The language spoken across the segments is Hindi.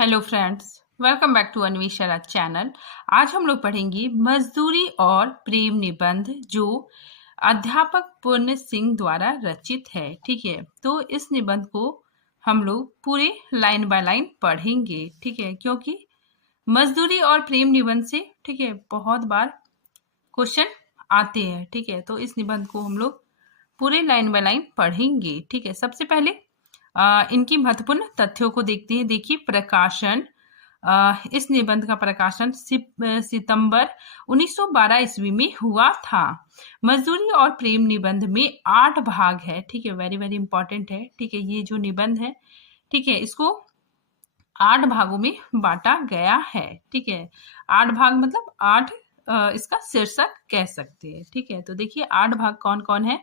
Hello friends, welcome back to Anveshana channel. आज हम लोग पढ़ेंगे मजदूरी और प्रेम निबंध जो अध्यापक पूर्ण सिंह द्वारा रचित है। ठीक है, तो इस निबंध को हम लोग पूरे लाइन बाय लाइन पढ़ेंगे। ठीक है, क्योंकि मजदूरी और प्रेम निबंध से ठीक है बहुत बार क्वेश्चन आते हैं। ठीक है, तो इस निबंध को हम लोग पूरे लाइन बाय लाइन पढ़ेंगे। ठीक है, सबसे पहले इनकी महत्वपूर्ण तथ्यों को देखते हैं। देखिए, प्रकाशन, इस निबंध का प्रकाशन सितंबर 1912 ईस्वी में हुआ था। मजदूरी और प्रेम निबंध में 8 भाग है। ठीक है, वेरी वेरी इंपॉर्टेंट है। ठीक है, ये जो निबंध है, ठीक है, इसको 8 भागों में बांटा गया है। ठीक है, 8 भाग मतलब 8 इसका शीर्षक कह सकते हैं। ठीक है, तो देखिए 8 भाग कौन कौन है।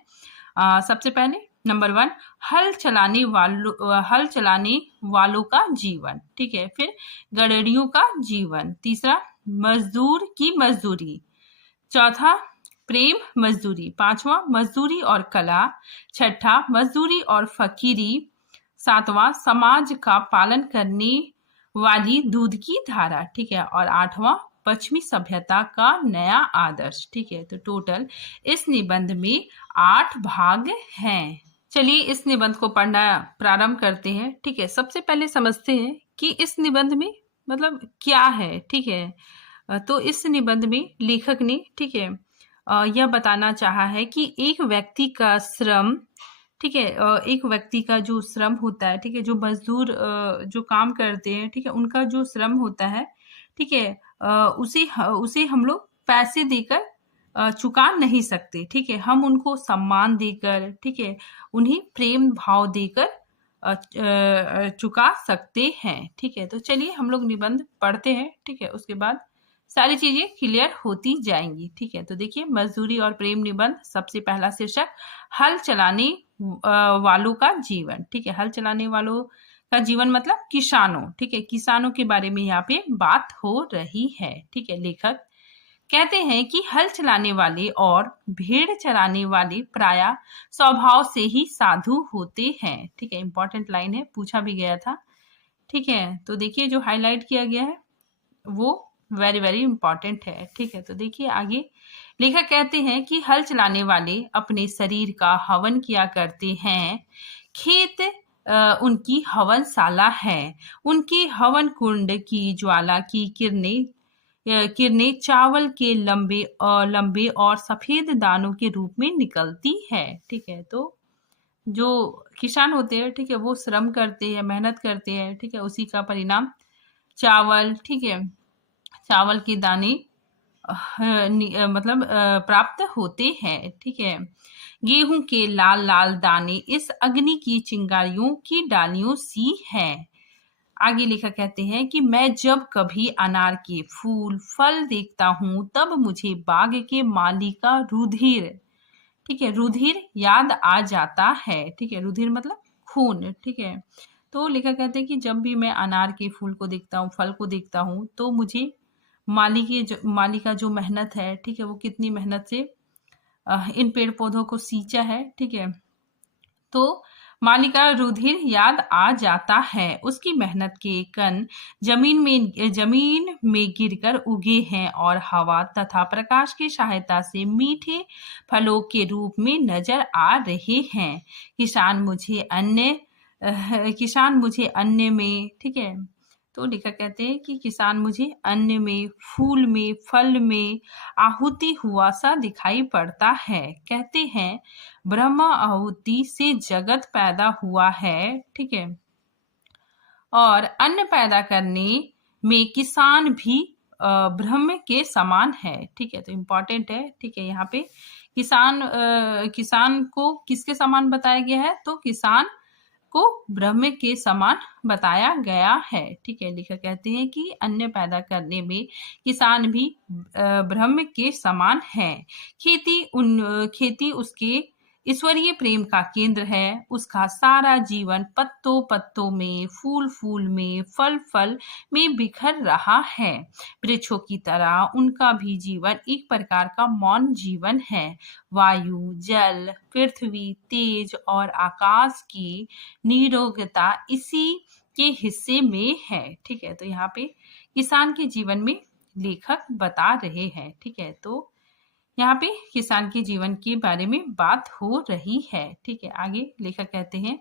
सबसे पहले नंबर 1, हल चलाने वालों का जीवन। ठीक है, फिर गडरियों का जीवन। तीसरा, मजदूर की मजदूरी। चौथा, प्रेम मजदूरी। पांचवा, मजदूरी और कला। छठा, मजदूरी और फकीरी। सातवां, समाज का पालन करने वाली दूध की धारा। ठीक है, और आठवां, पश्चिमी सभ्यता का नया आदर्श। ठीक है, तो टोटल इस निबंध में 8 भाग हैं। चलिए इस निबंध को पढ़ना प्रारंभ करते हैं। ठीक है, सबसे पहले समझते हैं कि इस निबंध में मतलब क्या है। ठीक है, तो इस निबंध में लेखक ने ठीक है यह बताना चाहा है कि एक व्यक्ति का श्रम, ठीक है, एक व्यक्ति का जो श्रम होता है, ठीक है, जो मजदूर जो काम करते हैं, ठीक है, उनका जो श्रम होता है, ठीक है, उसे हम लोग पैसे देकर चुका नहीं सकते। ठीक है, हम उनको सम्मान देकर, ठीक है, उन्हें प्रेम भाव देकर चुका सकते हैं। ठीक है, तो चलिए हम लोग निबंध पढ़ते हैं। ठीक है, उसके बाद सारी चीजें क्लियर होती जाएंगी। ठीक है, तो देखिए, मजदूरी और प्रेम निबंध, सबसे पहला शीर्षक, हल चलाने वालों का जीवन। ठीक है, हल चलाने वालों का जीवन मतलब किसानों। ठीक है, किसानों के बारे में यहाँ पे बात हो रही है। ठीक है, लेखक कहते हैं कि हल चलाने वाले और भेड़ चराने वाले प्रायः स्वभाव से ही साधु होते हैं। ठीक है, इंपॉर्टेंट लाइन है, पूछा भी गया था। ठीक है, तो देखिए जो हाईलाइट किया गया है वो वेरी वेरी इंपॉर्टेंट है। ठीक है, तो देखिए आगे लेखक कहते हैं कि हल चलाने वाले अपने शरीर का हवन किया करते हैं। खेत उनकी हवनशाला है। उनके हवन कुंड की ज्वाला की किरणें चावल के लंबे और सफेद दानों के रूप में निकलती है। ठीक है, तो जो किसान होते हैं, ठीक है, वो श्रम करते हैं, मेहनत करते हैं। ठीक है, उसी का परिणाम चावल, ठीक है, चावल के दाने मतलब प्राप्त होते हैं। ठीक है, गेहूं के लाल लाल दाने इस अग्नि की चिंगारियों की डालियों सी हैं। आगे लेखक कहते हैं कि मैं जब कभी अनार के फूल फल देखता हूँ तब मुझे बाग के माली का रुधिर, ठीक है, रुधिर याद आ जाता है। ठीक है, रुधिर मतलब खून। ठीक है, तो लेखक कहते हैं कि जब भी मैं अनार के फूल को देखता हूँ, फल को देखता हूँ, तो मुझे माली का जो मेहनत है, ठीक है, वो कितनी मेहनत से इन पेड़ पौधों को सींचा है। ठीक है, तो माली का रुधिर याद आ जाता है। उसकी मेहनत के कण जमीन में गिरकर उगे हैं और हवा तथा प्रकाश की सहायता से मीठे फलों के रूप में नजर आ रहे हैं। किसान मुझे अन्न में, ठीक है, तो लेखक कहते हैं कि किसान मुझे अन्न में, फूल में, फल में आहुति हुआ सा दिखाई पड़ता है। कहते हैं ब्रह्म आहुति से जगत पैदा हुआ है। ठीक है, और अन्न पैदा करने में किसान भी ब्रह्म के समान है। ठीक है, तो इम्पोर्टेंट है। ठीक है, यहाँ पे किसान को किसके समान बताया गया है, तो किसान को ब्रह्म के समान बताया गया है। ठीक है, लेखक कहते हैं कि अन्न पैदा करने में किसान भी ब्रह्म के समान है। खेती उसके ईश्वरीय प्रेम का केंद्र है। उसका सारा जीवन पत्तों पत्तों में, फूल फूल में, फल फल में बिखर रहा है। वृक्षों की तरह उनका भी जीवन एक प्रकार का मौन जीवन है। वायु, जल, पृथ्वी, तेज और आकाश की निरोगता इसी के हिस्से में है। ठीक है, तो यहाँ पे किसान के जीवन में लेखक बता रहे हैं। ठीक है, तो यहाँ पे किसान के जीवन के बारे में बात हो रही है। ठीक है, आगे लेखक कहते हैं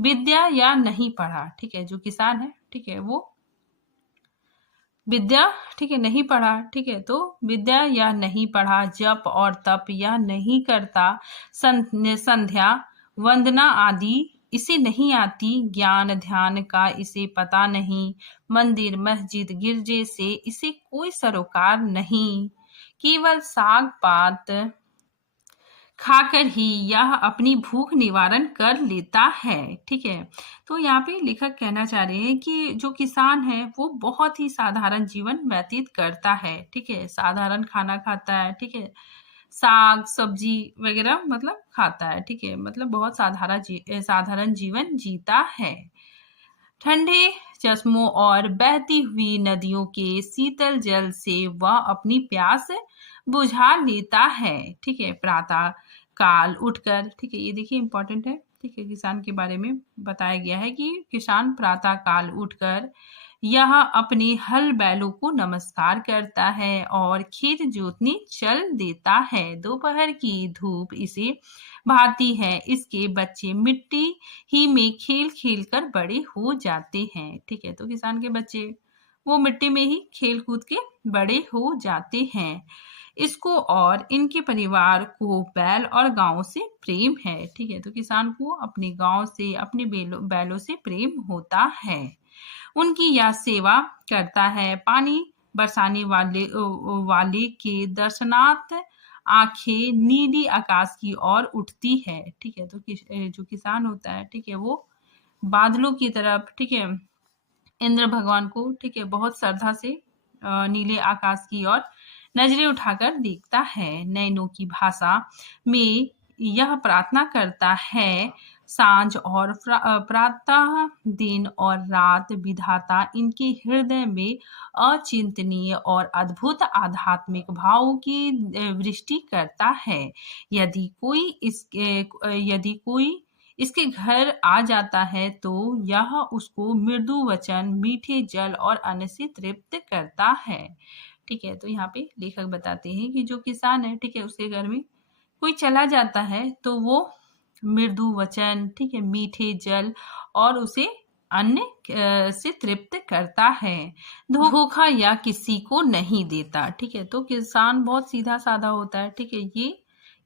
विद्या या नहीं पढ़ा। ठीक है, जो किसान है, ठीक है, वो विद्या, ठीक है, नहीं पढ़ा। ठीक है, तो विद्या या नहीं पढ़ा, जप और तप या नहीं करता, संध्या वंदना आदि इसे नहीं आती, ज्ञान ध्यान का इसे पता नहीं, मंदिर मस्जिद गिरजे से इसे कोई सरोकार नहीं, केवल साग पात खाकर ही यह अपनी भूख निवारण कर लेता है। ठीक है, तो यहाँ पे लेखक कहना चाह रहे हैं कि जो किसान है वो बहुत ही साधारण जीवन व्यतीत करता है। ठीक है, साधारण खाना खाता है। ठीक है, साग सब्जी वगैरह मतलब खाता है। ठीक है, मतलब बहुत साधारण जीवन जीता है। ठंडे चश्मों और बहती हुई नदियों के शीतल जल से वह अपनी प्यास बुझा लेता है। ठीक है, प्रातः काल उठकर, ठीक है, ये देखिए इंपॉर्टेंट है। ठीक है, किसान के बारे में बताया गया है कि किसान प्रातः काल उठकर यह अपने हल बैलों को नमस्कार करता है और खेत जोतने चल देता है। दोपहर की धूप इसे भाती है, इसके बच्चे मिट्टी ही में खेल खेल कर बड़े हो जाते हैं। ठीक है, तो किसान के बच्चे वो मिट्टी में ही खेल कूद के बड़े हो जाते हैं। इसको और इनके परिवार को बैल और गांव से प्रेम है। ठीक है, तो किसान को अपने गांव से, अपने बैलों से प्रेम होता है। उनकी यह सेवा करता है। पानी बरसाने वाले के दर्शनार्थ आंखें नीली आकाश की ओर उठती है। ठीक है, तो जो किसान होता है, ठीक है, वो बादलों की तरफ, ठीक है, इंद्र भगवान को, ठीक है, बहुत श्रद्धा से नीले आकाश की ओर नजरें उठाकर देखता है। नैनों की भाषा में यह प्रार्थना करता है, सांझ और प्रातः, दिन और रात विधाता इनके हृदय में अचिंतनीय और अद्भुत आध्यात्मिक भावों की वृष्टि करता है। यदि कोई इसके घर आ जाता है तो यह उसको मृदु वचन, मीठे जल और अन्न से तृप्त करता है। ठीक है, तो यहाँ पे लेखक बताते हैं कि जो किसान है, ठीक है, उसके घर में कोई चला जाता है तो वो मृदु वचन, ठीक है, मीठे जल और उसे अन्न से तृप्त करता है, धोखा या किसी को नहीं देता। ठीक है, तो किसान बहुत सीधा साधा होता है। ठीक है, ये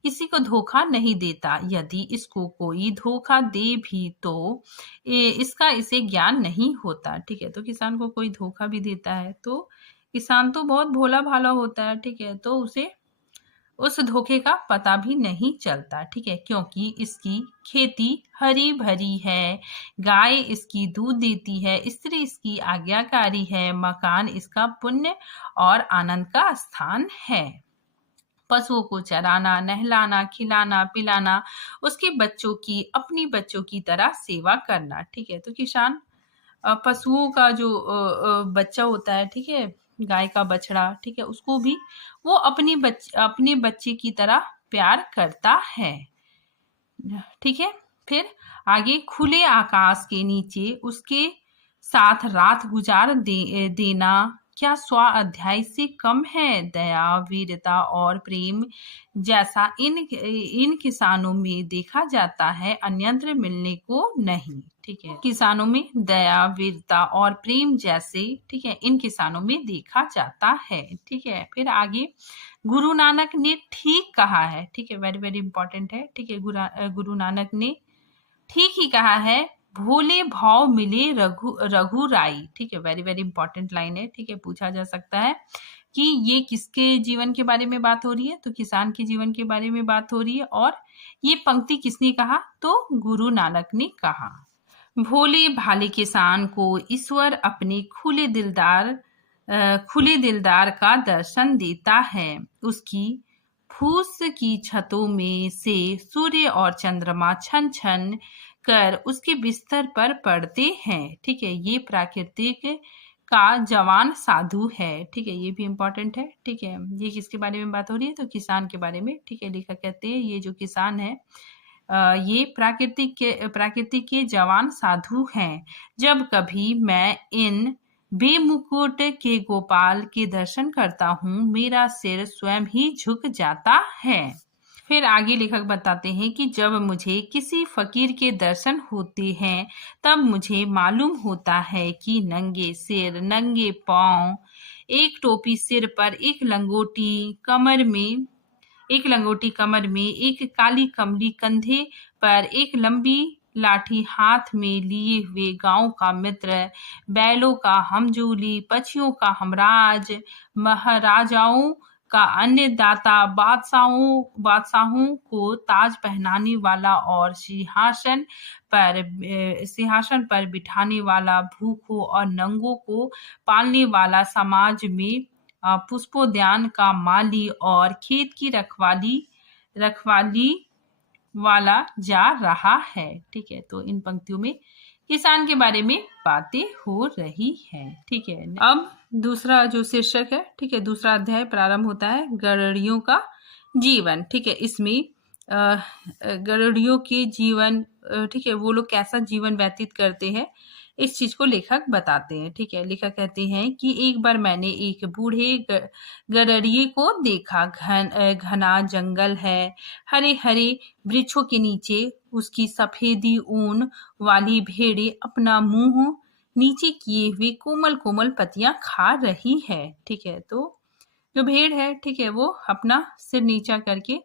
किसी को धोखा नहीं देता। यदि इसको कोई धोखा दे भी तो इसका इसे ज्ञान नहीं होता। ठीक है, तो किसान को कोई धोखा भी देता है तो किसान तो बहुत भोला भाला होता है। ठीक है, तो उसे उस धोखे का पता भी नहीं चलता। ठीक है, क्योंकि इसकी खेती हरी भरी है, गाय इसकी दूध देती है, स्त्री इसकी आज्ञाकारी है, मकान इसका पुण्य और आनंद का स्थान है। पशुओं को चराना, नहलाना, खिलाना, पिलाना, उसके बच्चों की अपनी बच्चों की तरह सेवा करना। ठीक है, तो किसान पशुओं का जो बच्चा होता है, ठीक है, गाय का बछड़ा, ठीक है, उसको भी वो अपने बच्चे की तरह प्यार करता है। ठीक है, फिर आगे खुले आकाश के नीचे उसके साथ रात गुजार देना क्या स्वाध्याय से कम है? दया, वीरता और प्रेम जैसा इन किसानों में देखा जाता है, अन्यत्र मिलने को नहीं। ठीक है, किसानों में दया, वीरता और प्रेम जैसे, ठीक है, इन किसानों में देखा जाता है। ठीक है, फिर आगे गुरु नानक ने ठीक कहा है। ठीक है, वेरी वेरी इंपॉर्टेंट है। ठीक है, गुरु नानक ने ठीक ही कहा है, भोले भाव मिले रघुराई। ठीक है, वेरी वेरी इंपॉर्टेंट लाइन है। ठीक है, पूछा जा सकता है कि ये किसके जीवन के बारे में बात हो रही है, तो किसान के जीवन के बारे में बात हो रही है। और ये पंक्ति किसने कहा, तो गुरु नानक ने कहा। भोले भाले किसान को ईश्वर अपने खुले दिलदार का दर्शन देता है। उसकी फूस की छतों में से सूर्य और चंद्रमा छन छन कर उसके बिस्तर पर पड़ते हैं। ठीक है, ये प्राकृतिक का जवान साधु है। ठीक है, ये भी इम्पोर्टेंट है। ठीक है, ये किसके बारे में बात हो रही है, तो किसान के बारे में। ठीक है, लेखक कहते हैं ये जो किसान है, ये प्रकृति के जवान साधु हैं। जब कभी मैं इन बेमुकुट के गोपाल के दर्शन करता हूँ, मेरा सिर स्वयं ही झुक जाता है। फिर आगे लेखक बताते हैं कि जब मुझे किसी फकीर के दर्शन होते हैं, तब मुझे मालूम होता है कि नंगे सिर, नंगे पांव, एक टोपी सिर पर, एक लंगोटी कमर में, एक काली कमली कंधे पर, एक लंबी लाठी हाथ में लिए हुए गांव का मित्र, बैलों का हमजोली, पक्षियों का हमराज, महाराजाओं का अन्नदाता, बादशाहों को ताज पहनाने वाला और सिंहासन पर बिठाने वाला, भूखों और नंगों को पालने वाला, समाज में पुष्पोद्यान का माली और खेत की रखवाली वाला जा रहा है। ठीक है, तो इन पंक्तियों में किसान के बारे में बातें हो रही है। ठीक है, अब दूसरा जो शीर्षक है, ठीक है, दूसरा अध्याय प्रारंभ होता है गडरियों का जीवन। ठीक है, इसमें गडरियों के जीवन, ठीक है, वो लोग कैसा जीवन व्यतीत करते हैं, इस चीज को लेखक बताते हैं। ठीक है, लेखक कहते हैं कि एक बार मैंने एक बूढ़े गडरिये को देखा। घना जंगल है, हरे हरे वृक्षों के नीचे उसकी सफेदी ऊन वाली भेड़ें अपना मुंह नीचे किए हुए कोमल कोमल पत्तियां खा रही है। ठीक है, तो जो भेड़ है, ठीक है, वो अपना सिर नीचा करके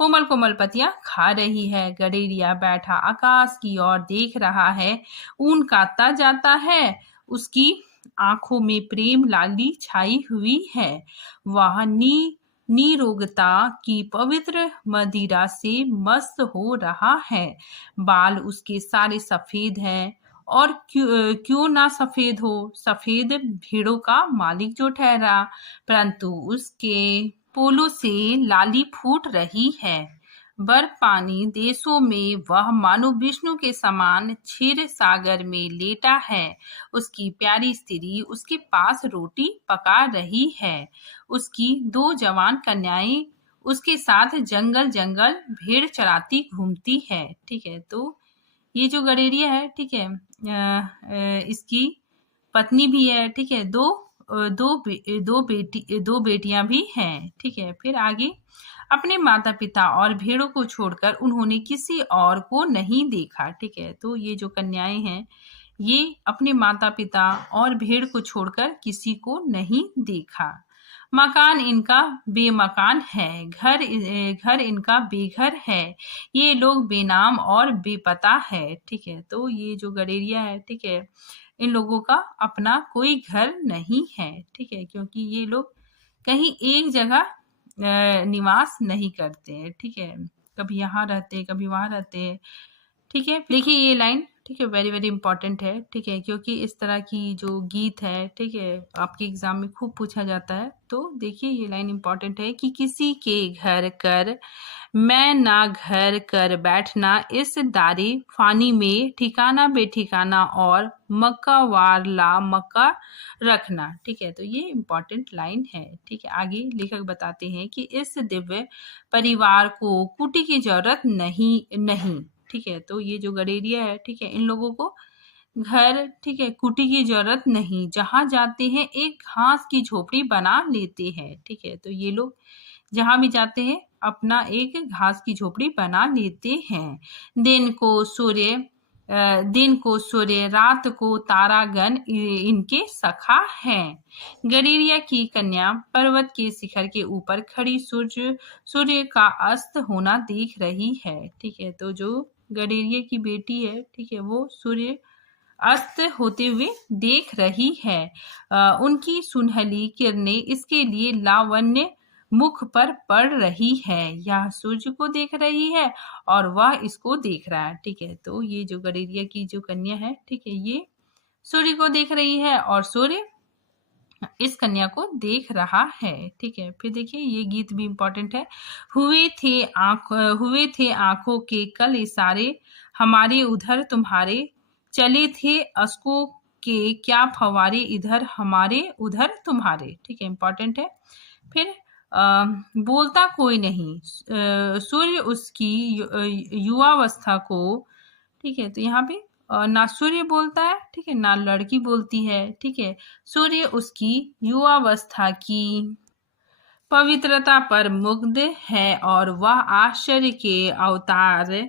कोमल कोमल पत्तियां खा रही है। गडेरिया बैठा आकाश की ओर देख रहा है। ऊन काटता जाता है, उसकी आंखों में प्रेम लाली छाई हुई है। वह निरोगता की पवित्र मदिरा से मस्त हो रहा है। बाल उसके सारे सफेद हैं, और क्यों ना सफेद हो, सफेद भेड़ों का मालिक जो ठहरा, परंतु उसके पोलों से लाली फूट रही है। बर्फ पानी देशों में वह मानो विष्णु के समान क्षीर सागर में लेटा है। उसकी प्यारी स्त्री उसके पास रोटी पका रही है। उसकी 2 जवान कन्याएं उसके साथ जंगल जंगल भेड़ चराती घूमती है। ठीक है, तो ये जो गडेरिया है, ठीक है, इसकी पत्नी भी है। ठीक है, दो बेटियां भी हैं। ठीक है, फिर आगे, अपने माता पिता और भेड़ों को छोड़कर उन्होंने किसी और को नहीं देखा। ठीक है, तो ये जो कन्याएं हैं, ये अपने माता पिता और भेड़ को छोड़कर किसी को नहीं देखा। मकान इनका बेमकान है, घर इनका बेघर है। ये लोग बेनाम और बेपता है। ठीक है, तो ये जो गडेरिया है, ठीक है, इन लोगों का अपना कोई घर नहीं है। ठीक है, क्योंकि ये लोग कहीं एक जगह निवास नहीं करते हैं। ठीक है, कभी यहाँ रहते, कभी वहां रहते। ठीक है, देखिए ये लाइन, ठीक है, वेरी वेरी इंपॉर्टेंट है। ठीक है, क्योंकि इस तरह की जो गीत है, ठीक है, आपके एग्जाम में खूब पूछा जाता है। तो देखिए ये लाइन इंपॉर्टेंट है कि किसी के घर कर मैं ना घर कर बैठना, इस दारे फानी में ठिकाना बेठिकाना और मक्का वार ला मक्का रखना। ठीक है, तो ये इंपॉर्टेंट लाइन है। ठीक है, आगे लेखक बताते हैं कि इस दिव्य परिवार को कुटी की जरूरत नहीं। ठीक है, तो ये जो गडेरिया है, ठीक है, इन लोगों को घर, ठीक है, कुटी की जरूरत नहीं। जहां जाते हैं एक घास की झोपड़ी बना लेते हैं। ठीक है, तो ये लोग जहां भी जाते हैं अपना एक घास की झोपड़ी बना लेते हैं। दिन को सूर्य, रात को तारागण इनके सखा हैं। गडेरिया की कन्या पर्वत के शिखर के ऊपर खड़ी सूर्य का अस्त होना देख रही है। ठीक है, तो जो गडेरिया की बेटी है, ठीक है, वो सूर्य अस्त होते हुए देख रही है। उनकी सुनहली किरणें इसके लिए लावण्य मुख पर पड़ रही है। यह सूर्य को देख रही है और वह इसको देख रहा है। ठीक है, तो ये जो गडेरिया की जो कन्या है, ठीक है, ये सूर्य को देख रही है और सूर्य इस कन्या को देख रहा है। ठीक है, फिर देखिए ये गीत भी इंपॉर्टेंट है। हुए थे आंखों के कल इशारे, हमारे उधर तुम्हारे, चले थे अश्कों के क्या फवारे, इधर हमारे उधर तुम्हारे। ठीक है, इंपॉर्टेंट है। फिर बोलता कोई नहीं। सूर्य उसकी युवावस्था को, ठीक है, तो यहाँ पे ना सूर्य बोलता है, ठीक है, ना लड़की बोलती है, ठीक है। सूर्य उसकी युवावस्था की पवित्रता पर मुग्ध है और वह आश्चर्य के अवतार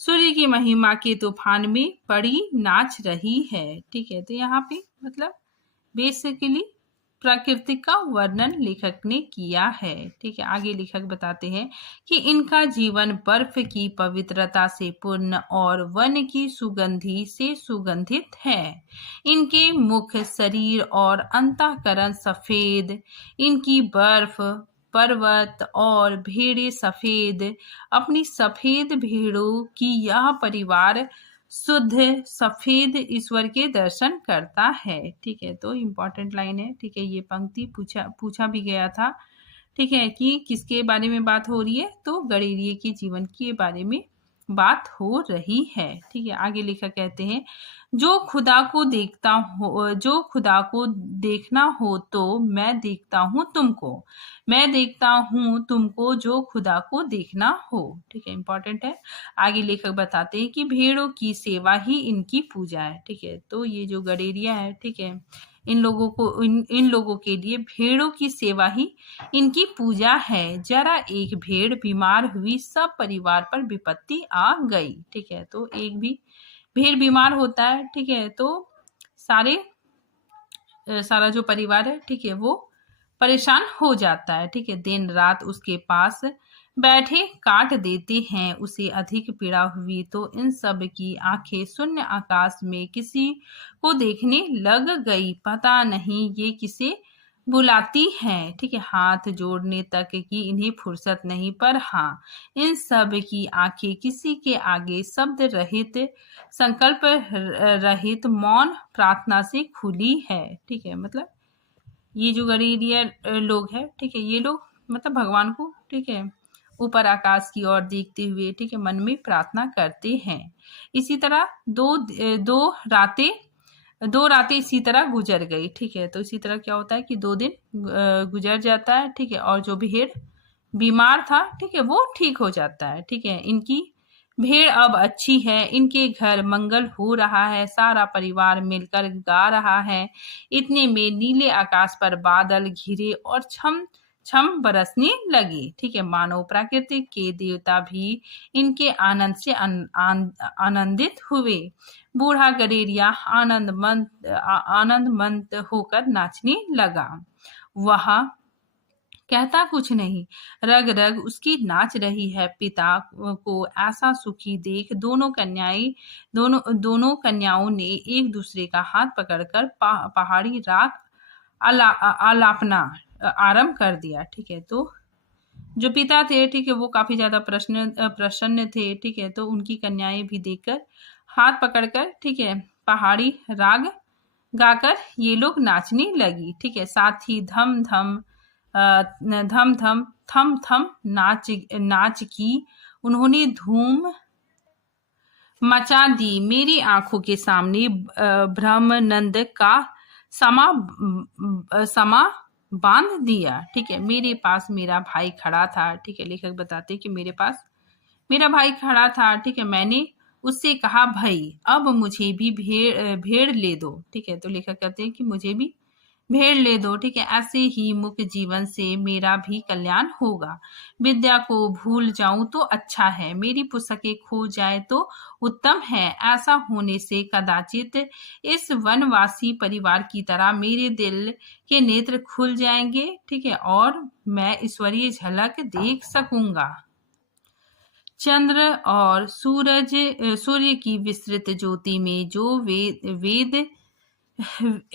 सूर्य की महिमा के तूफान में पड़ी नाच रही है, ठीक है। तो यहाँ पे मतलब बेसिकली प्रकृति का वर्णन लेखक ने किया है, ठीक है। आगे लेखक बताते हैं कि इनका जीवन बर्फ की पवित्रता से पूर्ण और वन की सुगंधि से सुगंधित है। इनके मुख, शरीर और अंतःकरण सफेद, इनकी बर्फ, पर्वत और भेड़ें सफेद। अपनी सफेद भेड़ों की यह परिवार शुद्ध सफेद ईश्वर के दर्शन करता है, ठीक है। तो इम्पोर्टेंट लाइन है, ठीक है। ये पंक्ति पूछा भी गया था, ठीक है, कि किसके बारे में बात हो रही है, तो गडेरिए के जीवन के बारे में बात हो रही है, ठीक है। आगे लेखक कहते हैं, जो खुदा को देखना हो तो मैं देखता हूँ तुमको, मैं देखता हूँ तुमको जो खुदा को देखना हो, ठीक है। इंपॉर्टेंट है। आगे लेखक बताते हैं कि भेड़ों की सेवा ही इनकी पूजा है, ठीक है। तो ये जो गडेरिया है, ठीक है, इन लोगों के लिए भेड़ों की सेवा ही इनकी पूजा है। जरा एक भेड़ बीमार हुई, सब परिवार पर विपत्ति आ गई, ठीक है। तो एक भी भेड़ बीमार होता है, ठीक है, तो सारा जो परिवार है, ठीक है, वो परेशान हो जाता है, ठीक है। दिन रात उसके पास बैठे काट देते हैं। उसे अधिक पीड़ा हुई तो इन सब की आंखें शून्य आकाश में किसी को देखने लग गई। पता नहीं ये किसे बुलाती हैं, ठीक है। हाथ जोड़ने तक की इन्हें फुर्सत नहीं, पर हाँ, इन सब की आंखें किसी के आगे शब्द रहित, संकल्प रहित मौन प्रार्थना से खुली है, ठीक है। मतलब ये जो गरीरिया लोग हैं, ठीक है, ये लोग मतलब भगवान को, ठीक है, ऊपर आकाश की ओर देखते हुए, ठीक है, मन में प्रार्थना करते हैं। इसी तरह दो रातें इसी तरह गुजर गई, ठीक है। तो इसी तरह क्या होता है कि 2 दिन गुजर जाता है, ठीक है, और जो भेड़ बीमार था, ठीक है, वो ठीक हो जाता है, ठीक है। इनकी भेड़ अब अच्छी है, इनके घर मंगल हो रहा है, सारा परिवार मिलकर गा रहा है। इतने में नीले आकाश पर बादल घिरे और छम छम बरसने लगे, ठीक है। मानव प्रकृति के देवता भी इनके आनंद से आनंदित हुए। बूढ़ा गडेरिया आनंदमंद होकर नाचने लगा। वह कहता कुछ नहीं, रग रग उसकी नाच रही है। पिता को ऐसा सुखी देख दोनों कन्याओं ने एक दूसरे का हाथ पकड़कर पहाड़ी राग आलापना आरंभ कर दिया, ठीक है। तो जो पिता थे, ठीक है, वो काफी ज्यादा प्रसन्न थे, ठीक है। तो उनकी कन्याएं भी देखकर हाथ पकड़कर, ठीक है, पहाड़ी राग गाकर ये लोग नाचने लगी, ठीक है। साथ ही धम धम थम थम नाच की उन्होंने धूम मचा दी। मेरी आंखों के सामने ब्रह्मानंद का समा बांध दिया, ठीक है। मेरे पास मेरा भाई खड़ा था, ठीक है। लेखक बताते कि मेरे पास मेरा भाई खड़ा था, ठीक है। मैंने उससे कहा, भाई अब मुझे भी भेड़ ले दो, ठीक है। तो लेखक कहते हैं कि मुझे भी भेड़ ले दो, ठीक है। ऐसे ही मुक्त जीवन से मेरा भी कल्याण होगा। विद्या को भूल जाऊं तो अच्छा है, मेरी पुस्तकें खो जाए तो उत्तम है। ऐसा होने से कदाचित इस वनवासी परिवार की तरह मेरे दिल के नेत्र खुल जाएंगे, ठीक है, और मैं ईश्वरीय झलक देख सकूंगा। चंद्र और सूर्य की विस्तृत ज्योति में जो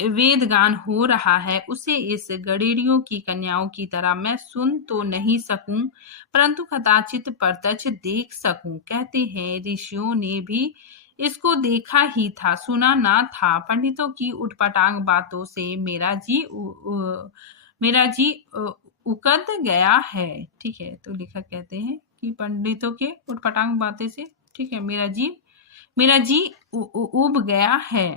वेद गान हो रहा है, उसे इस गडेरियों की कन्याओं की तरह मैं सुन तो नहीं सकूं, परंतु कदाचित प्रत्यक्ष देख सकूं। कहते हैं ऋषियों ने भी इसको देखा ही था, सुना ना था। पंडितों की उटपटांग बातों से मेरा जी उकद गया है, ठीक है। तो लेखक कहते हैं कि पंडितों के उटपटांग बातें से, ठीक है, मेरा जी उब गया है।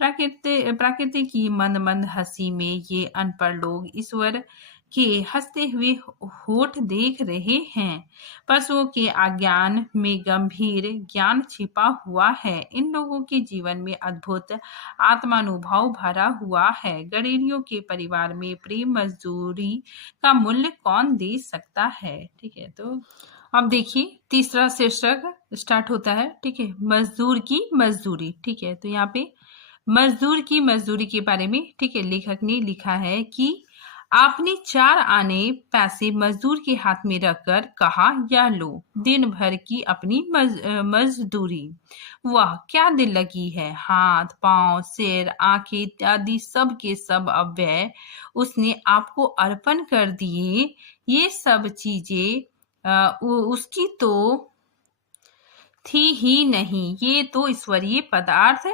प्रकृति की मंद मंद हंसी में ये अनपढ़ लोग ईश्वर के हंसते हुए होठ देख रहे हैं। पशुओं के अज्ञान में गंभीर ज्ञान छिपा हुआ है। इन लोगों के जीवन में अद्भुत आत्मानुभव भरा हुआ है। गडेरियों के परिवार में प्रेम मजदूरी का मूल्य कौन दे सकता है। ठीक है, तो अब देखिए तीसरा शीर्षक स्टार्ट होता है। ठीक है, मजदूर की मजदूरी। ठीक है, तो यहाँ पे मजदूर की मजदूरी के बारे में, ठीक है, लेखक ने लिखा है कि आपने 4 आने पैसे मजदूर के हाथ में रखकर कहा, यह लो दिन भर की अपनी मजदूरी। वाह क्या दिल लगी है। हाथ, पांव, सिर, आंखें इत्यादि सब के सब अव्यय उसने आपको अर्पण कर दिए। ये सब चीजें उसकी तो थी ही नहीं, ये तो ईश्वरीय पदार्थ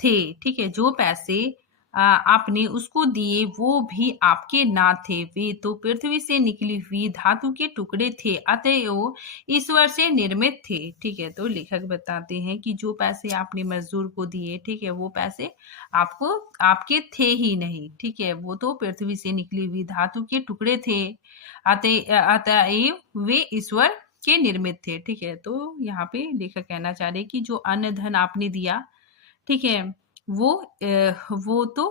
थे। ठीक है, जो पैसे आपने उसको दिए वो भी आपके ना थे, वे तो पृथ्वी से निकली हुई धातु के टुकड़े थे, अतएव ईश्वर से निर्मित थे। ठीक है, तो लेखक बताते हैं कि जो पैसे आपने मजदूर को दिए, ठीक है, वो पैसे आपको आपके थे ही नहीं। ठीक है, वो तो पृथ्वी से निकली हुई धातु के टुकड़े थे, अतएव वे ईश्वर के निर्मित थे। ठीक है, तो यहाँ पे लेखक कहना चाह रहे कि जो अन्न धन आपने दिया, ठीक है, वो तो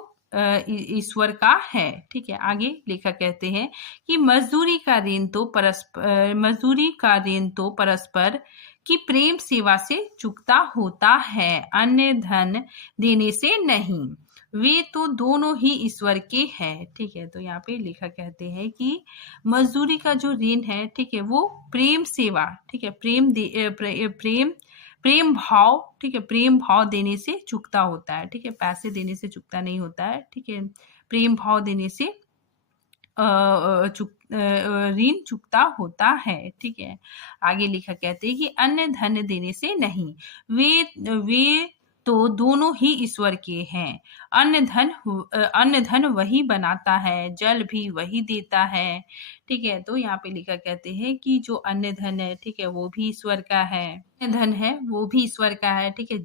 ईश्वर का है। ठीक है, आगे लेखक कहते हैं कि मजदूरी का ऋण तो परस्पर की प्रेम सेवा से चुकता होता है, अन्य धन देने से नहीं। वे तो दोनों ही ईश्वर के हैं। ठीक है, तो यहाँ पे लेखक कहते हैं कि मजदूरी का जो ऋण है, ठीक है, वो प्रेम सेवा, ठीक है, प्रेम भाव, ठीक है, प्रेम भाव देने से चुकता होता है। ठीक है, पैसे देने से चुकता नहीं होता है। ठीक है, प्रेम भाव देने से ऋण चुकता होता है। ठीक है, आगे लेखक कहते हैं कि अन्य धन देने से नहीं, वे तो दोनों ही ईश्वर के हैं। अन्न धन वही बनाता है, जल भी वही देता है। ठीक है, तो यहाँ पे लेखक कहते हैं कि जो अन्न धन है, ठीक है, वो भी ईश्वर का है, अन्न धन है वो भी ईश्वर का है। ठीक है,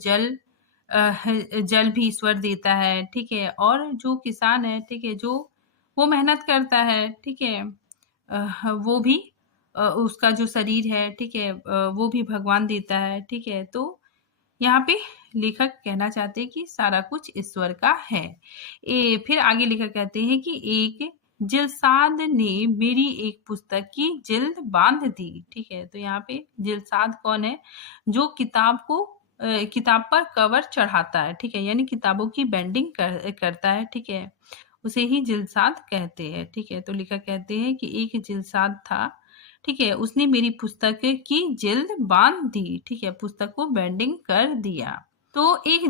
जल भी ईश्वर देता है। ठीक है, और जो किसान है, ठीक है, जो वो मेहनत करता है, ठीक है, वो भी उसका जो शरीर है, ठीक है, वो भी भगवान देता है। ठीक है, तो यहाँ पे लेखक कहना चाहते हैं कि सारा कुछ ईश्वर का है। फिर आगे लेखक कहते हैं कि एक जिलसाद ने मेरी एक पुस्तक की जिल्द बांध दी। ठीक है, तो यहाँ पे जिलसाद कौन है? जो किताब पर कवर चढ़ाता है। ठीक है, यानी किताबों की बेंडिंग करता है। ठीक है, उसे ही जिलसाद कहते हैं। ठीक है, तो लेखक कहते हैं कि एक जिलसाद था, ठीक है, उसने मेरी पुस्तक की जिल्द बांध दी। ठीक है, पुस्तक को बेंडिंग कर दिया। तो एक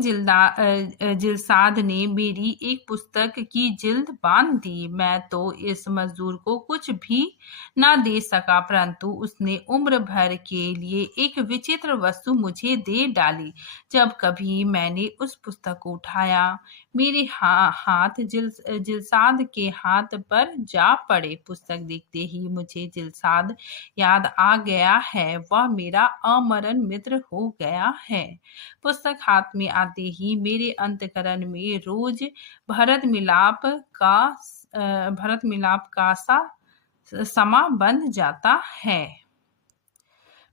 जिलसाद ने मेरी एक पुस्तक की जिल्द बांध दी। मैं तो इस मजदूर को कुछ भी ना दे सका, परंतु उसने उम्र भर के लिए एक विचित्र वस्तु मुझे दे डाली। जब कभी मैंने उस पुस्तक को उठाया, मेरे हाथ जिलसाद के हाथ पर जा पड़े। पुस्तक देखते ही मुझे जिलसाद याद आ गया है, वह मेरा अमरण मित्र हो गया है। पुस्तक हाथ में आते ही मेरे अंतःकरण में रोज भरत मिलाप का सा समा बन जाता है।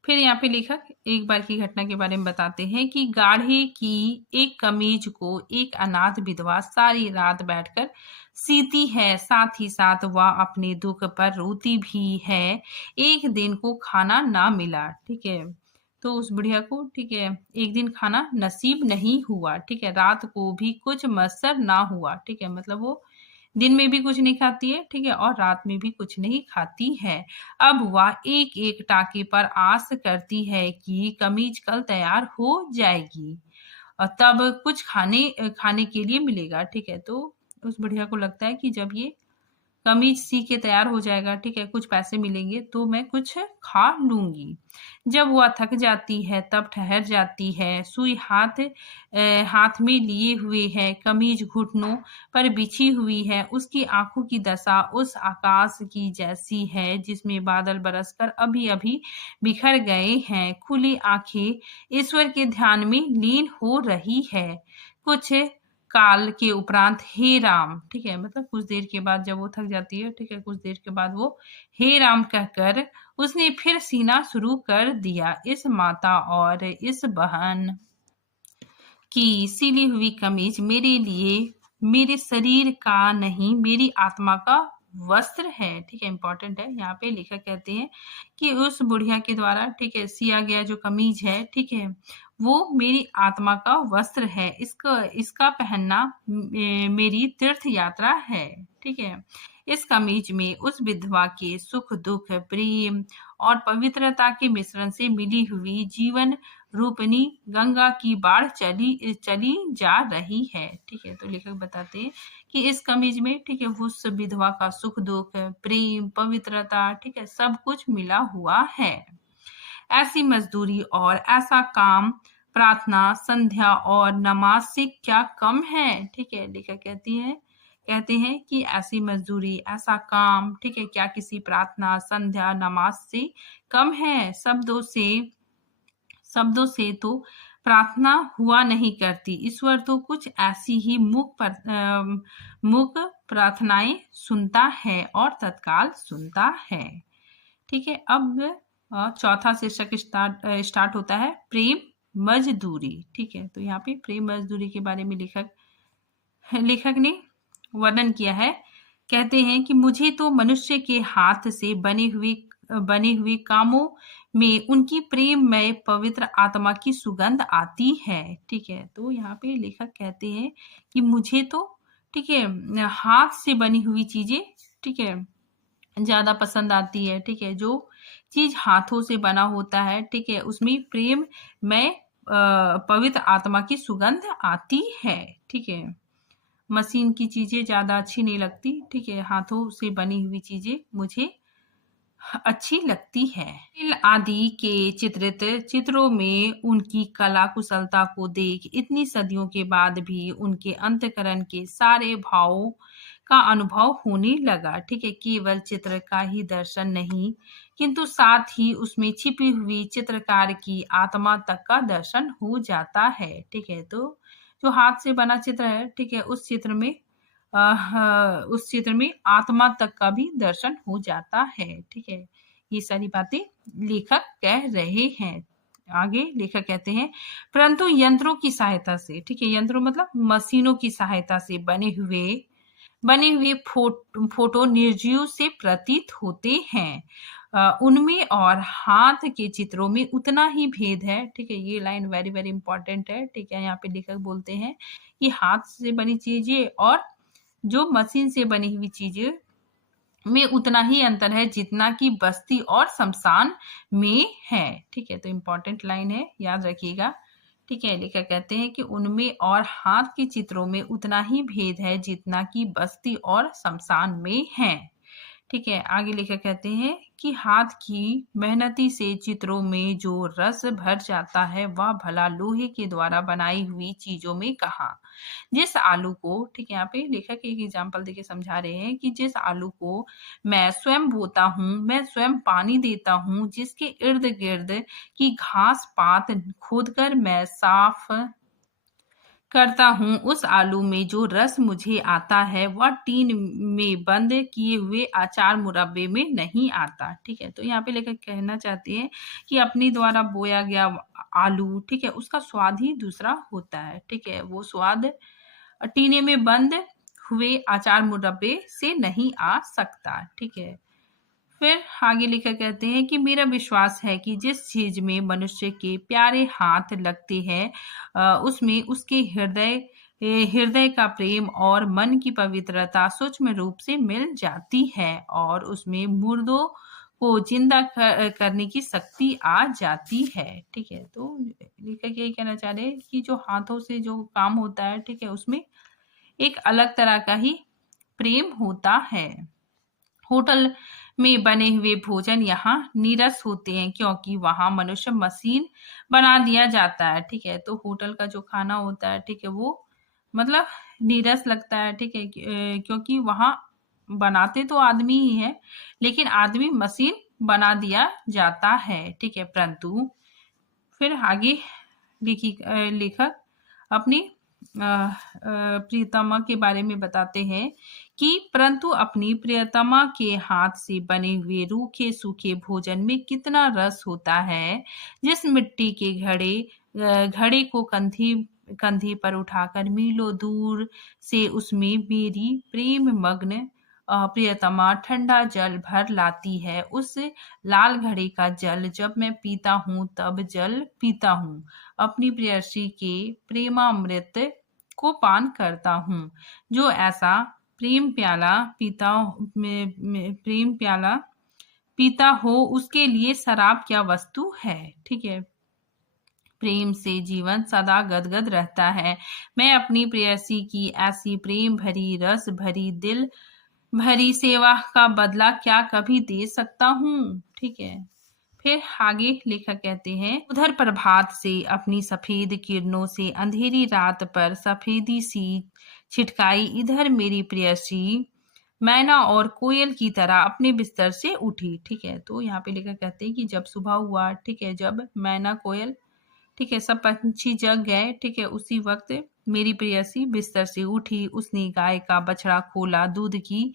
फिर यहाँ पे लेखक एक बार की घटना के बारे में बताते हैं कि गाढ़े की एक कमीज को एक अनाथ विधवा सारी रात बैठकर सीती है, साथ ही साथ वह अपने दुख पर रोती भी है। एक दिन को खाना ना मिला। ठीक है, तो उस बुढ़िया को, ठीक है, एक दिन खाना नसीब नहीं हुआ। ठीक है, रात को भी कुछ मसर ना हुआ। ठीक है, मतलब वो दिन में भी कुछ नहीं खाती है, ठीक है, और रात में भी कुछ नहीं खाती है। अब वह एक एक टाके पर आस करती है कि कमीज कल तैयार हो जाएगी और तब कुछ खाने के लिए मिलेगा। ठीक है, तो उस बुढ़िया को लगता है कि जब ये कमीज सी के तैयार हो जाएगा, ठीक है, कुछ पैसे मिलेंगे तो मैं कुछ खा लूंगी। जब वह थक जाती है तब ठहर जाती है, सुई हाथ में लिए हुए है, कमीज घुटनों पर बिछी हुई है। उसकी आंखों की दशा उस आकाश की जैसी है जिसमें बादल बरसकर अभी अभी बिखर गए हैं। खुली आंखें ईश्वर के ध्यान में लीन हो रही है। कुछ काल के उपरांत हे राम, ठीक है, मतलब कुछ देर के बाद जब वो थक जाती है, ठीक है, कुछ देर के बाद वो हे राम कहकर उसने फिर सीना शुरू कर दिया। इस माता और इस बहन की सिली हुई कमीज मेरे लिए मेरे शरीर का नहीं, मेरी आत्मा का वस्त्र है, ठीक है, इंपॉर्टेंट है। यहाँ पे लेखक कहते हैं कि उस बुढ़िया के द्वारा, ठीक है, सिया गया जो कमीज है, ठीक है, वो मेरी आत्मा का वस्त्र है। इसका पहनना मेरी तीर्थ यात्रा है, ठीक है। इस कमीज में उस विधवा के सुख दुख प्रेम और पवित्रता के मिश्रण से मिली हुई जीवन रूपनी गंगा की बाढ़ चली चली जा रही है, ठीक है। तो लेखक बताते हैं कि इस कमीज में, ठीक है, उस विधवा का सुख दुख प्रेम पवित्रता, ठीक है, सब कुछ मिला हुआ है। ऐसी मजदूरी और ऐसा काम प्रार्थना संध्या और नमाज से क्या कम है, ठीक है। लेखक कहते हैं कि ऐसी मजदूरी ऐसा काम, ठीक है, क्या किसी प्रार्थना संध्या नमाज से कम है। शब्दों से तो प्रार्थना हुआ नहीं करती, ईश्वर तो कुछ ऐसी ही मूक प्रार्थनाएं सुनता है और तत्काल सुनता है, ठीक है। अब चौथा शीर्षक स्टार्ट होता है प्रेम मजदूरी, ठीक है। तो यहाँ पे प्रेम मजदूरी के बारे में लेखक ने वर्णन किया है। कहते हैं कि मुझे तो मनुष्य के हाथ से बने हुए कामों में उनकी प्रेममय पवित्र आत्मा की सुगंध आती है, ठीक है। तो यहाँ पे लेखक कहते हैं कि मुझे तो, ठीक है, हाथ से बनी हुई चीजें, ठीक है, ज्यादा पसंद आती है, ठीक है। जो चीज हाथों से बना होता है, ठीक है, उसमें प्रेम में पवित्र आत्मा की सुगंध आती है, ठीक है। मशीन की चीजें ज्यादा अच्छी नहीं लगती, ठीक है, हाथों से बनी हुई चीजें मुझे अच्छी लगती है। आदि के चित्रित चित्रों में उनकी कला कुशलता को देख इतनी सदियों के बाद भी उनके अंतःकरण के सारे भावों का अनुभव होने लगा, ठीक है। केवल चित्र का ही दर्शन नहीं, किंतु साथ ही उसमें छिपी हुई चित्रकार की आत्मा तक का दर्शन हो जाता है, ठीक है। तो जो हाथ से बना चित्र है, ठीक है, उस चित्र में आत्मा तक का भी दर्शन हो जाता है, ठीक है। ये सारी बातें लेखक कह रहे हैं। आगे लेखक कहते हैं परंतु यंत्रों की सहायता से, ठीक है, यंत्रों मतलब मशीनों की सहायता से बने हुए फोटो निर्जीव से प्रतीत होते हैं। उनमें और हाथ के चित्रों में उतना ही भेद है, ठीक है। ये लाइन वेरी वेरी इंपॉर्टेंट है, ठीक है। यहाँ पे लेखक बोलते हैं कि हाथ से बनी चीजें और जो मशीन से बनी हुई चीजें में उतना ही अंतर है जितना कि बस्ती और शमशान में है, ठीक है। तो इंपॉर्टेंट लाइन है, याद रखिएगा, ठीक है। लेखक कहते हैं कि उनमें और हाथ के चित्रों में उतना ही भेद है जितना कि बस्ती और शमशान में है, ठीक है। आगे लेखक कहते हैं कि हाथ की मेहनती से चित्रों में जो रस भर जाता है वह भला लोहे के द्वारा बनाई हुई चीजों में कहाँ। जिस आलू को, ठीक है, यहाँ पे लेखक एक एग्जाम्पल देके समझा रहे हैं कि जिस आलू को मैं स्वयं बोता हूँ, मैं स्वयं पानी देता हूँ, जिसके इर्द गिर्द की घास पात खोदकर मैं साफ करता हूँ, उस आलू में जो रस मुझे आता है वह टीन में बंद किए हुए अचार मुरब्बे में नहीं आता, ठीक है। तो यहाँ पे लेकर कहना चाहते हैं कि अपने द्वारा बोया गया आलू, ठीक है, उसका स्वाद ही दूसरा होता है, ठीक है। वो स्वाद टीने में बंद हुए अचार मुरब्बे से नहीं आ सकता, ठीक है। फिर आगे लेकर कहते हैं कि मेरा विश्वास है कि जिस चीज में मनुष्य के प्यारे हाथ लगते हैं उसमें उसके हृदय का प्रेम और मन की पवित्रता सूक्ष्म रूप से मिल जाती है और उसमें मुर्दों को जिंदा करने की शक्ति आ जाती है, ठीक है। तो लेखक यही कहना चाह रहे हैं कि जो हाथों से जो काम होता है, ठीक है, उसमें एक अलग तरह का ही प्रेम होता है। होटल में बने हुए भोजन यहाँ नीरस होते हैं क्योंकि वहां मनुष्य मशीन बना दिया जाता है, ठीक है। तो होटल का जो खाना होता है, ठीक है, वो मतलब नीरस लगता है, ठीक है, क्योंकि वहां बनाते तो आदमी ही है लेकिन आदमी मशीन बना दिया जाता है, ठीक है। परंतु फिर आगे लेखक अपनी प्रियतमा के बारे में बताते हैं कि परंतु अपनी प्रियतमा के हाथ से बने हुए रूखे सूखे भोजन में कितना रस होता है। जिस मिट्टी के घड़े को कंधे पर उठाकर मीलों दूर से उसमें मेरी प्रेम मग्न प्रियतमा ठंडा जल भर लाती है, उस लाल घड़े का जल जब मैं पीता हूँ तब जल पीता हूँ, अपनी प्रेयसी के प्रेमामृत को पान करता हूँ। जो ऐसा प्रेम प्याला प्रेम प्याला पीता हो उसके लिए शराब क्या वस्तु है। ठीक है, प्रेम से जीवन सदा गदगद रहता है। मैं अपनी प्रेयसी की ऐसी प्रेम भरी रस भरी दिल भरी सेवा का बदला क्या कभी दे सकता हूँ। ठीक है, फिर आगे लेखक कहते हैं, उधर प्रभात से अपनी सफेद किरणों से अंधेरी रात पर सफेदी सी छिटकाई, इधर मेरी प्रेयसी मैना और कोयल की तरह अपने बिस्तर से उठी। ठीक है, तो यहाँ पे लेखक कहते हैं कि जब सुबह हुआ, ठीक है, जब मैना कोयल, ठीक है, सब पंछी जग गए, ठीक है, उसी वक्त मेरी प्रेयसी बिस्तर से उठी। उसने गाय का बछड़ा खोला, दूध की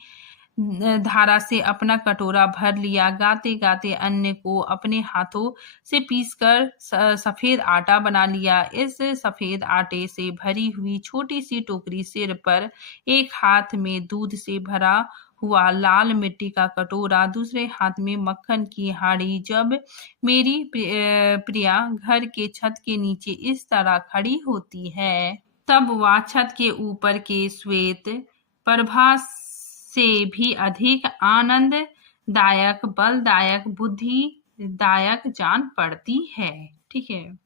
धारा से अपना कटोरा भर लिया, गाते गाते अन्न को अपने हाथों से पीसकर सफेद आटा बना लिया। इस सफेद आटे से भरी हुई छोटी सी टोकरी सिर पर, एक हाथ में दूध से भरा हुआ लाल मिट्टी का कटोरा, दूसरे हाथ में मक्खन की हांडी। जब मेरी प्रिया घर के छत के नीचे इस तरह खड़ी होती है, तब वह छत के ऊपर के श्वेत प्रभा से भी अधिक आनंददायक, बलदायक, बुद्धिदायक जान पड़ती है। ठीक है,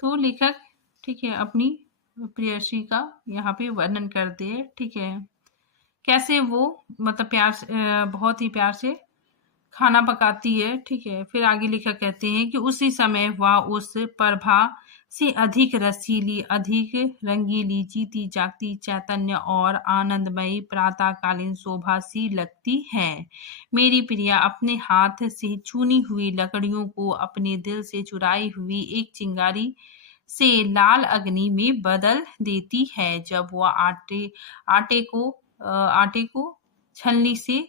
तो लेखक, ठीक है, अपनी प्रेयसी का यहाँ पे वर्णन करते हैं। ठीक है, कैसे वो मतलब प्यार से, बहुत ही प्यार से खाना पकाती है। ठीक है, फिर आगे लेखक कहते हैं कि उसी समय वह उस प्रभा से अधिक रसीली, अधिक रंगीली, जीती जागती, चैतन्य और आनंदमयी प्रातःकालीन शोभा सी लगती है। मेरी प्रिया अपने हाथ से चुनी हुई लकड़ियों को अपने दिल से चुराई हुई एक चिंगारी से लाल अग्नि में बदल देती है। जब वह आटे को छलनी से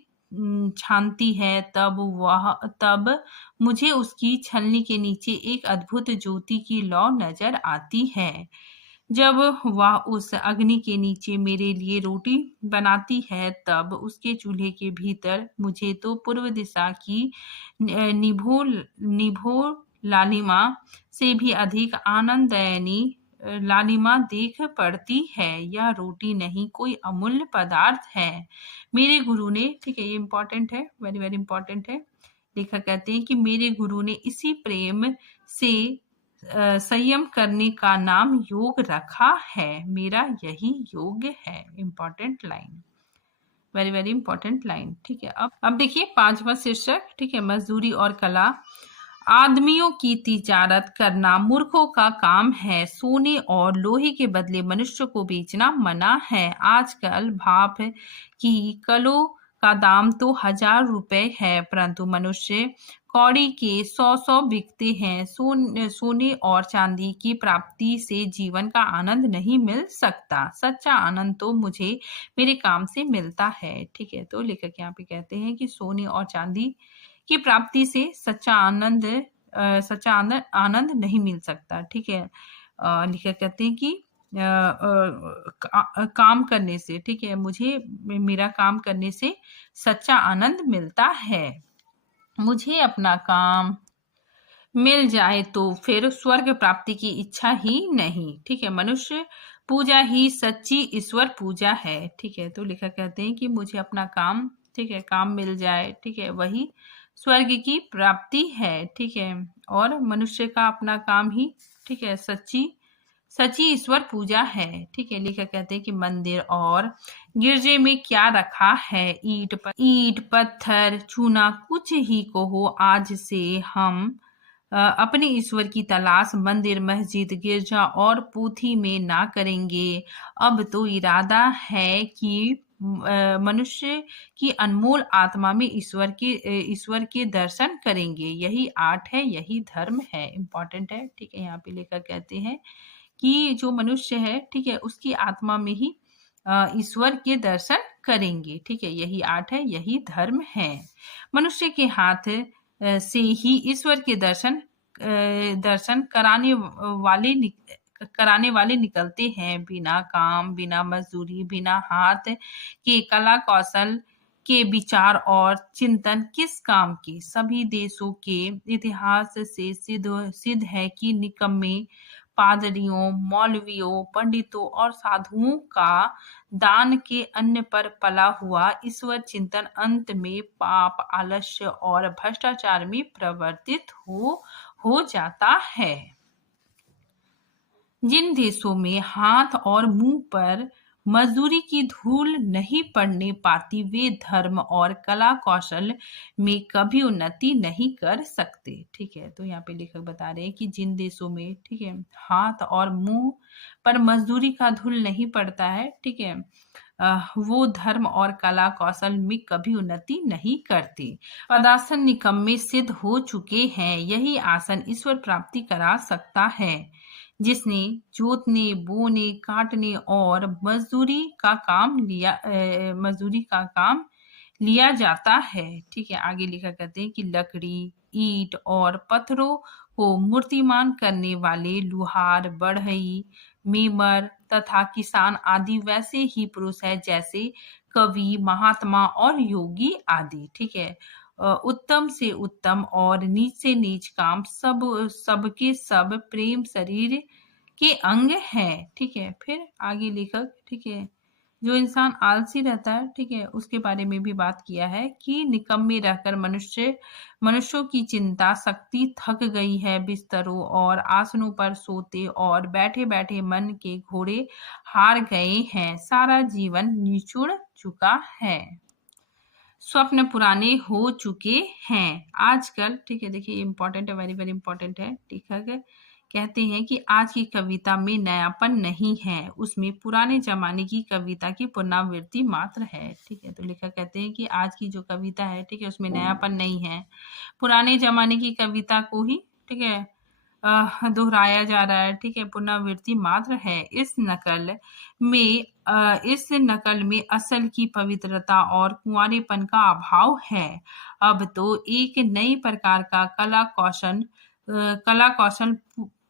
छानती है, तब मुझे उसकी छलनी के नीचे एक अद्भुत ज्योति की लौ नजर आती है। जब वह उस अग्नि के नीचे मेरे लिए रोटी बनाती है, तब उसके चूल्हे के भीतर मुझे तो पूर्व दिशा की निभो लालिमा से भी अधिक आनंददायिनी लालिमा देख पड़ती है। यह रोटी नहीं, कोई अमूल्य पदार्थ है। मेरे गुरु ने, ठीक है, ये इम्पोर्टेंट है, वेरी वेरी इम्पोर्टेंट है। लेखक कहते हैं कि मेरे गुरु ने इसी प्रेम से संयम करने का नाम योग रखा है। मेरा यही योग है। Important line, very very important line. ठीक है, अब देखिए 5वां शीर्षक, ठीक है, मजदूरी और कला। आदमियों की तिजारत करना मूर्खों का काम है। सोने और लोहे के बदले मनुष्य को बेचना मना है। आजकल भाप की कलों का दाम तो 1000 रुपए है, परंतु मनुष्य कौड़ी के 100 बिकते हैं। सोने और चांदी की प्राप्ति से जीवन का आनंद नहीं मिल सकता। सच्चा आनंद तो मुझे मेरे काम से मिलता है। ठीक है, तो लेखक यहाँ पे कहते हैं कि सोने और चांदी की प्राप्ति से सच्चा आनंद नहीं मिल सकता। ठीक है, लेखक कहते हैं कि काम करने से, ठीक है, मुझे मेरा काम करने से सच्चा आनंद मिलता है। मुझे अपना काम मिल जाए तो फिर स्वर्ग प्राप्ति की इच्छा ही नहीं। ठीक है, मनुष्य पूजा ही सच्ची ईश्वर पूजा है। ठीक है, तो लेखक कहते हैं कि मुझे अपना काम, ठीक है, काम मिल जाए, ठीक है, वही स्वर्ग की प्राप्ति है। ठीक है, और मनुष्य का अपना काम ही, ठीक है, सच्ची ईश्वर पूजा है। ठीक है, लेखक कहते हैं कि मंदिर और गिरजे में क्या रखा है, ईट पत्थर चूना कुछ ही कहो, आज से हम अपने ईश्वर की तलाश मंदिर, मस्जिद, गिरजा और पोथी में ना करेंगे। अब तो इरादा है कि मनुष्य की अनमोल आत्मा में ईश्वर के दर्शन करेंगे। यही आर्ट है, यही धर्म है। इम्पोर्टेंट है। ठीक है, यहाँ पे लेकर कहते हैं कि जो मनुष्य है, ठीक है, उसकी आत्मा में ही ईश्वर के दर्शन करेंगे। ठीक है, यही आर्ट है, यही धर्म है। मनुष्य के हाथ से ही ईश्वर के दर्शन कराने वाले निकलते हैं। बिना काम, बिना मजदूरी, बिना हाथ के कला कौशल के विचार और चिंतन किस काम के। सभी देशों के इतिहास से सिद्ध है कि निकम्मे पादरियों, मौलवियों, पंडितों और साधुओं का दान के अन्न पर पला हुआ ईश्वर चिंतन अंत में पाप, आलस्य और भ्रष्टाचार में परिवर्तित हो जाता है। जिन देशों में हाथ और मुंह पर मजदूरी की धूल नहीं पड़ने पाती, वे धर्म और कला कौशल में कभी उन्नति नहीं कर सकते। ठीक है, तो यहाँ पे लेखक बता रहे हैं कि जिन देशों में, ठीक है, हाथ और मुंह पर मजदूरी का धूल नहीं पड़ता है, ठीक है, वो धर्म और कला कौशल में कभी उन्नति नहीं करते। पदासन निकम्मे सिद्ध हो चुके हैं। यही आसन ईश्वर प्राप्ति करा सकता है। जिसने जोतने, बोने, काटने और मजदूरी का काम लिया जाता है। ठीक है, आगे लिखा कहते हैं कि लकड़ी, ईंट और पत्थरों को मूर्तिमान करने वाले लुहार, बढ़ई, मेमर तथा किसान आदि वैसे ही पुरुष है जैसे कवि, महात्मा और योगी आदि। ठीक है, उत्तम से उत्तम और नीच से नीच काम सबके सब प्रेम शरीर के अंग है। ठीक है, फिर आगे लेखक, ठीक है, जो इंसान आलसी रहता है, ठीक है, उसके बारे में भी बात किया है कि निकम्मे रहकर मनुष्यों की चिंता शक्ति थक गई है। बिस्तरों और आसनों पर सोते और बैठे बैठे मन के घोड़े हार गए हैं। सारा जीवन निचुड़ चुका है। स्वप्न पुराने हो चुके हैं। आजकल, ठीक है, देखिए इंपॉर्टेंट है, वेरी वेरी इंपॉर्टेंट है। लेखक कहते हैं कि आज की कविता में नयापन नहीं है, उसमें पुराने जमाने की कविता की पुनरावृत्ति मात्र है। ठीक है, तो लेखक कहते हैं कि आज की जो कविता है, ठीक है, उसमें नयापन नहीं है, पुराने जमाने की कविता को ही, ठीक है, दोहराया जा रहा है। ठीक है, पुनरावृत्ति मात्र है। इस नकल में असल की पवित्रता और कुंवारेपन का अभाव है। अब तो एक नई प्रकार का कला कौशल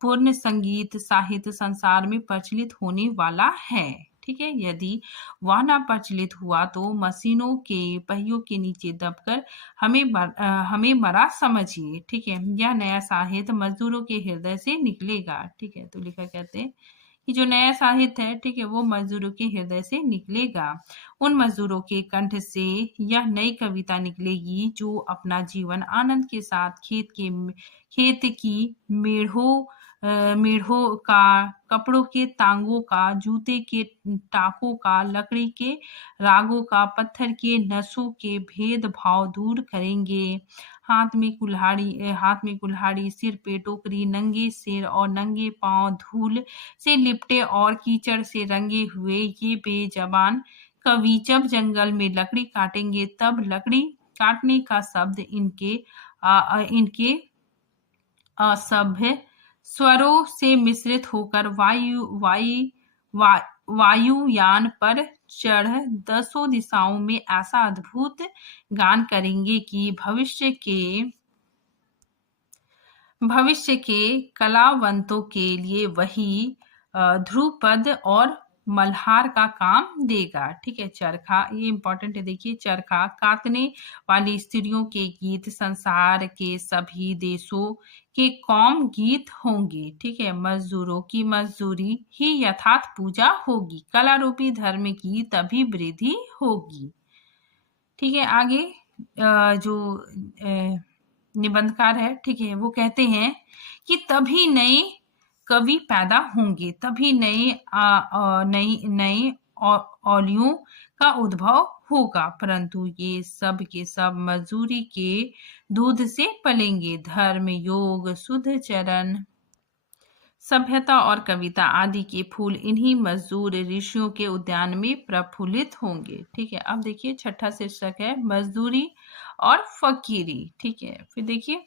पूर्ण संगीत साहित्य संसार में प्रचलित होने वाला है। ठीक है, यदि वह ना प्रचलित हुआ तो मशीनों के पहियों के नीचे दबकर हमें मरा समझिए। ठीक है, यह नया साहित्य मजदूरों के हृदय से निकलेगा। ठीक है, तो लेखक कहते हैं कि जो नया साहित्य है, ठीक है, वो मजदूरों के हृदय से निकलेगा। उन मजदूरों के कंठ से यह नई कविता निकलेगी जो अपना जीवन आनंद के साथ खेत की मेढ़ों का, कपड़ों के तांगों का, जूते के टाकों का, लकड़ी के रागों का, पत्थर के नसों के भेदभाव दूर करेंगे। हाथ में कुल्हाड़ी, सिर पे टोकरी, नंगे सिर और नंगे पांव धूल से लिपटे और कीचड़ से रंगे हुए ये बेजबान कवि जब जंगल में लकड़ी काटेंगे, तब लकड़ी काटने का शब्द इनके असभ्य स्वरों से मिश्रित होकर वायुयान पर चढ़ दसों दिशाओं में ऐसा अद्भुत गान करेंगे कि भविष्य के कलावंतों के लिए वही ध्रुपद और मल्हार का काम देगा। ठीक है, चरखा, ये इंपॉर्टेंट है, देखिए, चरखा कातने वाली स्त्रियों के गीत संसार के सभी देशों के कौम गीत होंगे। ठीक है, मजदूरों की मजदूरी ही यथार्थ पूजा होगी, कला रूपी धर्म की तभी वृद्धि होगी। ठीक है, आगे जो निबंधकार है, ठीक है, वो कहते हैं कि तभी नए कवि पैदा होंगे, तभी नई औलियों का उद्भव होगा, परंतु ये सब के सब मजदूरी के दूध से पलेंगे। धर्म, योग, शुद्ध चरण, सभ्यता और कविता आदि के फूल इन्हीं मजदूर ऋषियों के उद्यान में प्रफुल्लित होंगे। ठीक है, अब देखिए छठा शीर्षक है मजदूरी और फकीरी। ठीक है, फिर देखिए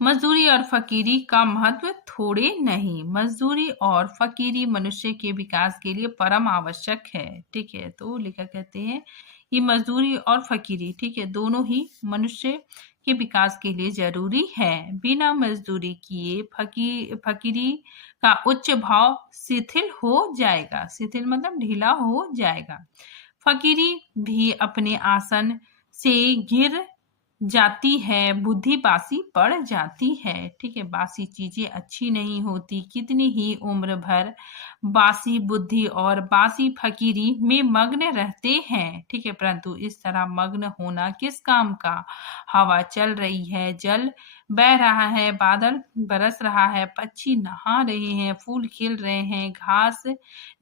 मजदूरी और फकीरी का महत्व थोड़े नहीं। मजदूरी और फकीरी मनुष्य के विकास के लिए परम आवश्यक है। ठीक है, तो लेखक कहते हैं कि मजदूरी और फकीरी, ठीक है, दोनों ही मनुष्य के विकास के लिए जरूरी है। बिना मजदूरी किए फकीरी का उच्च भाव शिथिल हो जाएगा। शिथिल मतलब ढीला हो जाएगा। फकीरी भी अपने आसन से गिर जाती है, बुद्धि बासी पड़ जाती है। ठीक है, बासी चीजें अच्छी नहीं होती। कितनी ही उम्र भर बासी बुद्धि और बासी फकीरी में मग्न रहते हैं। ठीक है, परंतु इस तरह मग्न होना किस काम का। हवा चल रही है, जल बह रहा है, बादल बरस रहा है, पक्षी नहा रहे हैं, फूल खिल रहे हैं, घास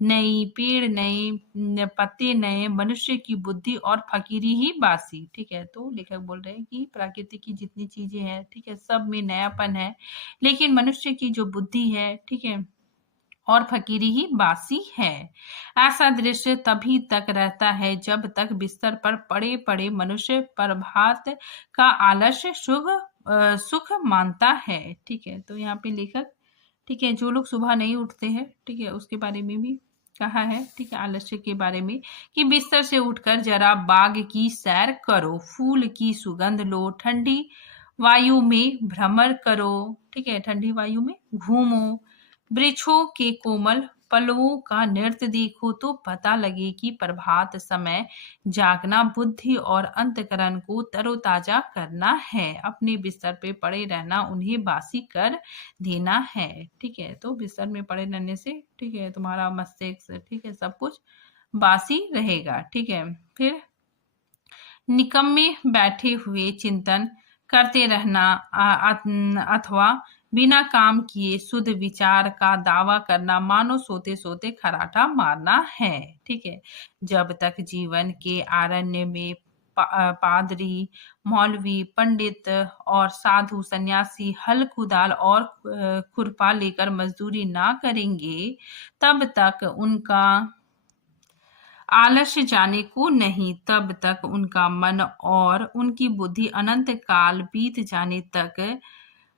नई, पेड़ नए, पत्ते नए, मनुष्य की बुद्धि और फकीरी ही बासी। ठीक है, तो लेखक बोल रहे हैं कि प्रकृति की जितनी चीजें हैं, ठीक है, सब में नयापन है, लेकिन मनुष्य की जो बुद्धि है, ठीक है, और फकीरी ही बासी है। ऐसा दृश्य तभी तक रहता है जब तक बिस्तर पर पड़े पड़े मनुष्य प्रभात का आलस्य सुख मानता है। ठीक है, तो यहाँ पे लेखक, ठीक है, जो लोग सुबह नहीं उठते हैं, ठीक है, उसके बारे में भी कहा है। ठीक है, आलस्य के बारे में कि बिस्तर से उठकर जरा बाग की सैर करो, फूल की सुगंध लो, ठंडी वायु में भ्रमर करो। ठीक है, ठंडी वायु में घूमो, वृक्षों के कोमल पल्लवों का नृत्य देखो, तो पता लगे कि प्रभात समय जागना बुद्धि और अंतकरण को तरोताजा करना है। अपने बिस्तर पे पड़े रहना उन्हें बासी कर देना है। ठीक है, तो बिस्तर में पड़े रहने से, ठीक है, तुम्हारा मस्तिष्क, ठीक है, सब कुछ बासी रहेगा। ठीक है, फिर निकम्मे बैठे हुए चिंतन करते रहना अथवा बिना काम किए शुद्ध विचार का दावा करना मानो सोते सोते खराटा मारना है। ठीक है, जब तक जीवन के आरण्य में पादरी, मौलवी, पंडित और साधु सन्यासी हल कुदाल और खुरपा लेकर मजदूरी ना करेंगे, तब तक उनका आलस्य जाने को नहीं। तब तक उनका मन और उनकी बुद्धि अनंत काल बीत जाने तक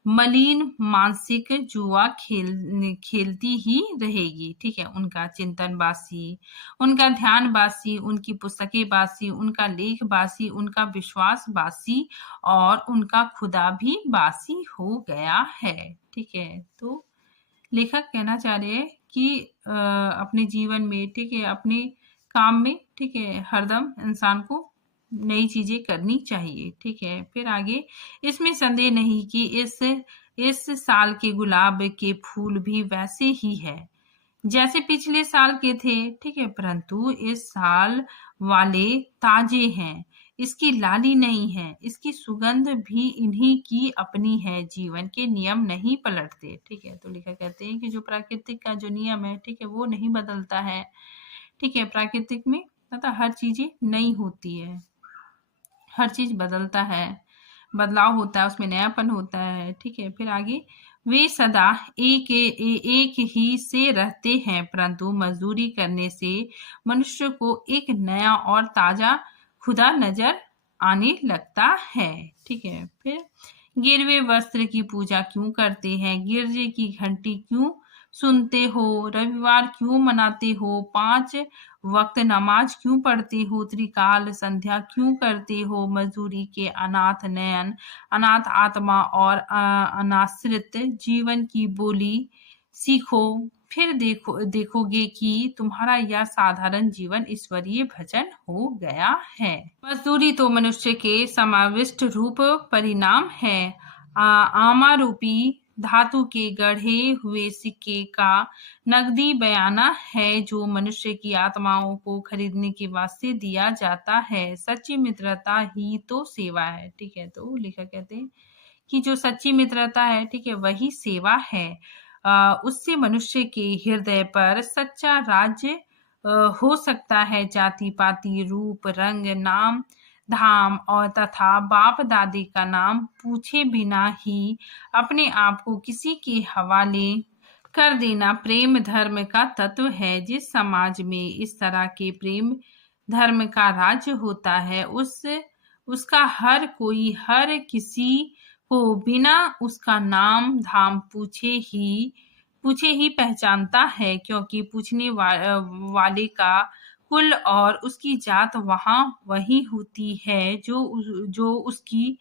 मलिन मानसिक जुआ खेलती ही रहेगी। ठीक है, उनका चिंतन बासी, उनका ध्यान बासी, उनकी पुस्तकें बासी, उनका लेख बासी, उनका विश्वास बासी और उनका खुदा भी बासी हो गया है। ठीक है, तो लेखक कहना चाह रहे हैं कि अपने जीवन में, ठीक है, अपने काम में, ठीक है, हरदम इंसान को नई चीजें करनी चाहिए। ठीक है, फिर आगे, इसमें संदेह नहीं कि इस साल के गुलाब के फूल भी वैसे ही है जैसे पिछले साल के थे। ठीक है, परंतु इस साल वाले ताजे हैं, इसकी लाली नहीं है, इसकी सुगंध भी इन्हीं की अपनी है। जीवन के नियम नहीं पलटते। ठीक है, तो लेखक कहते हैं कि जो प्राकृतिक का जो नियम है, ठीक है, वो नहीं बदलता है। ठीक है, प्राकृतिक में मतलब हर चीजें नई होती है, हर चीज बदलता है, बदलाव होता है, उसमें नयापन होता है। ठीक है, फिर आगे, वे सदा एक ही से रहते हैं, परंतु मजदूरी करने से मनुष्य को एक नया और ताजा खुदा नजर आने लगता है। ठीक है, फिर गिरवे वस्त्र की पूजा क्यों करते हैं, गिरजे की घंटी क्यों सुनते हो, रविवार क्यों मनाते हो, 5 वक्त नमाज क्यों पढ़ते हो, त्रिकाल संध्या क्यों करते हो, मजदूरी के अनाथ नयन, अनाथ आत्मा और अनाश्रित जीवन की बोली सीखो। फिर देखोगे कि तुम्हारा यह साधारण जीवन ईश्वरीय भजन हो गया है। मजदूरी तो मनुष्य के समाविष्ट रूप परिणाम है। आमा रूपी धातु के गढ़े हुए सिक्के का नकदी बयाना है जो मनुष्य की आत्माओं को खरीदने के वास्ते दिया जाता है। सच्ची मित्रता ही तो सेवा है। ठीक है, तो लेखक कहते हैं कि जो सच्ची मित्रता है, ठीक है, वही सेवा है। उससे मनुष्य के हृदय पर सच्चा राज्य हो सकता है। जाति पाति, रूप, रंग, नाम धाम और तथा बाप दादी का नाम पूछे बिना ही अपने आप को किसी के हवाले कर देना प्रेम धर्म का तत्व है। जिस समाज में इस तरह के प्रेम धर्म का राज्य होता है, उसका हर कोई हर किसी को बिना उसका नाम धाम पूछे ही पहचानता है, क्योंकि पूछने वाले का कुल और उसकी जात वहाँ वही होती है जो उसकी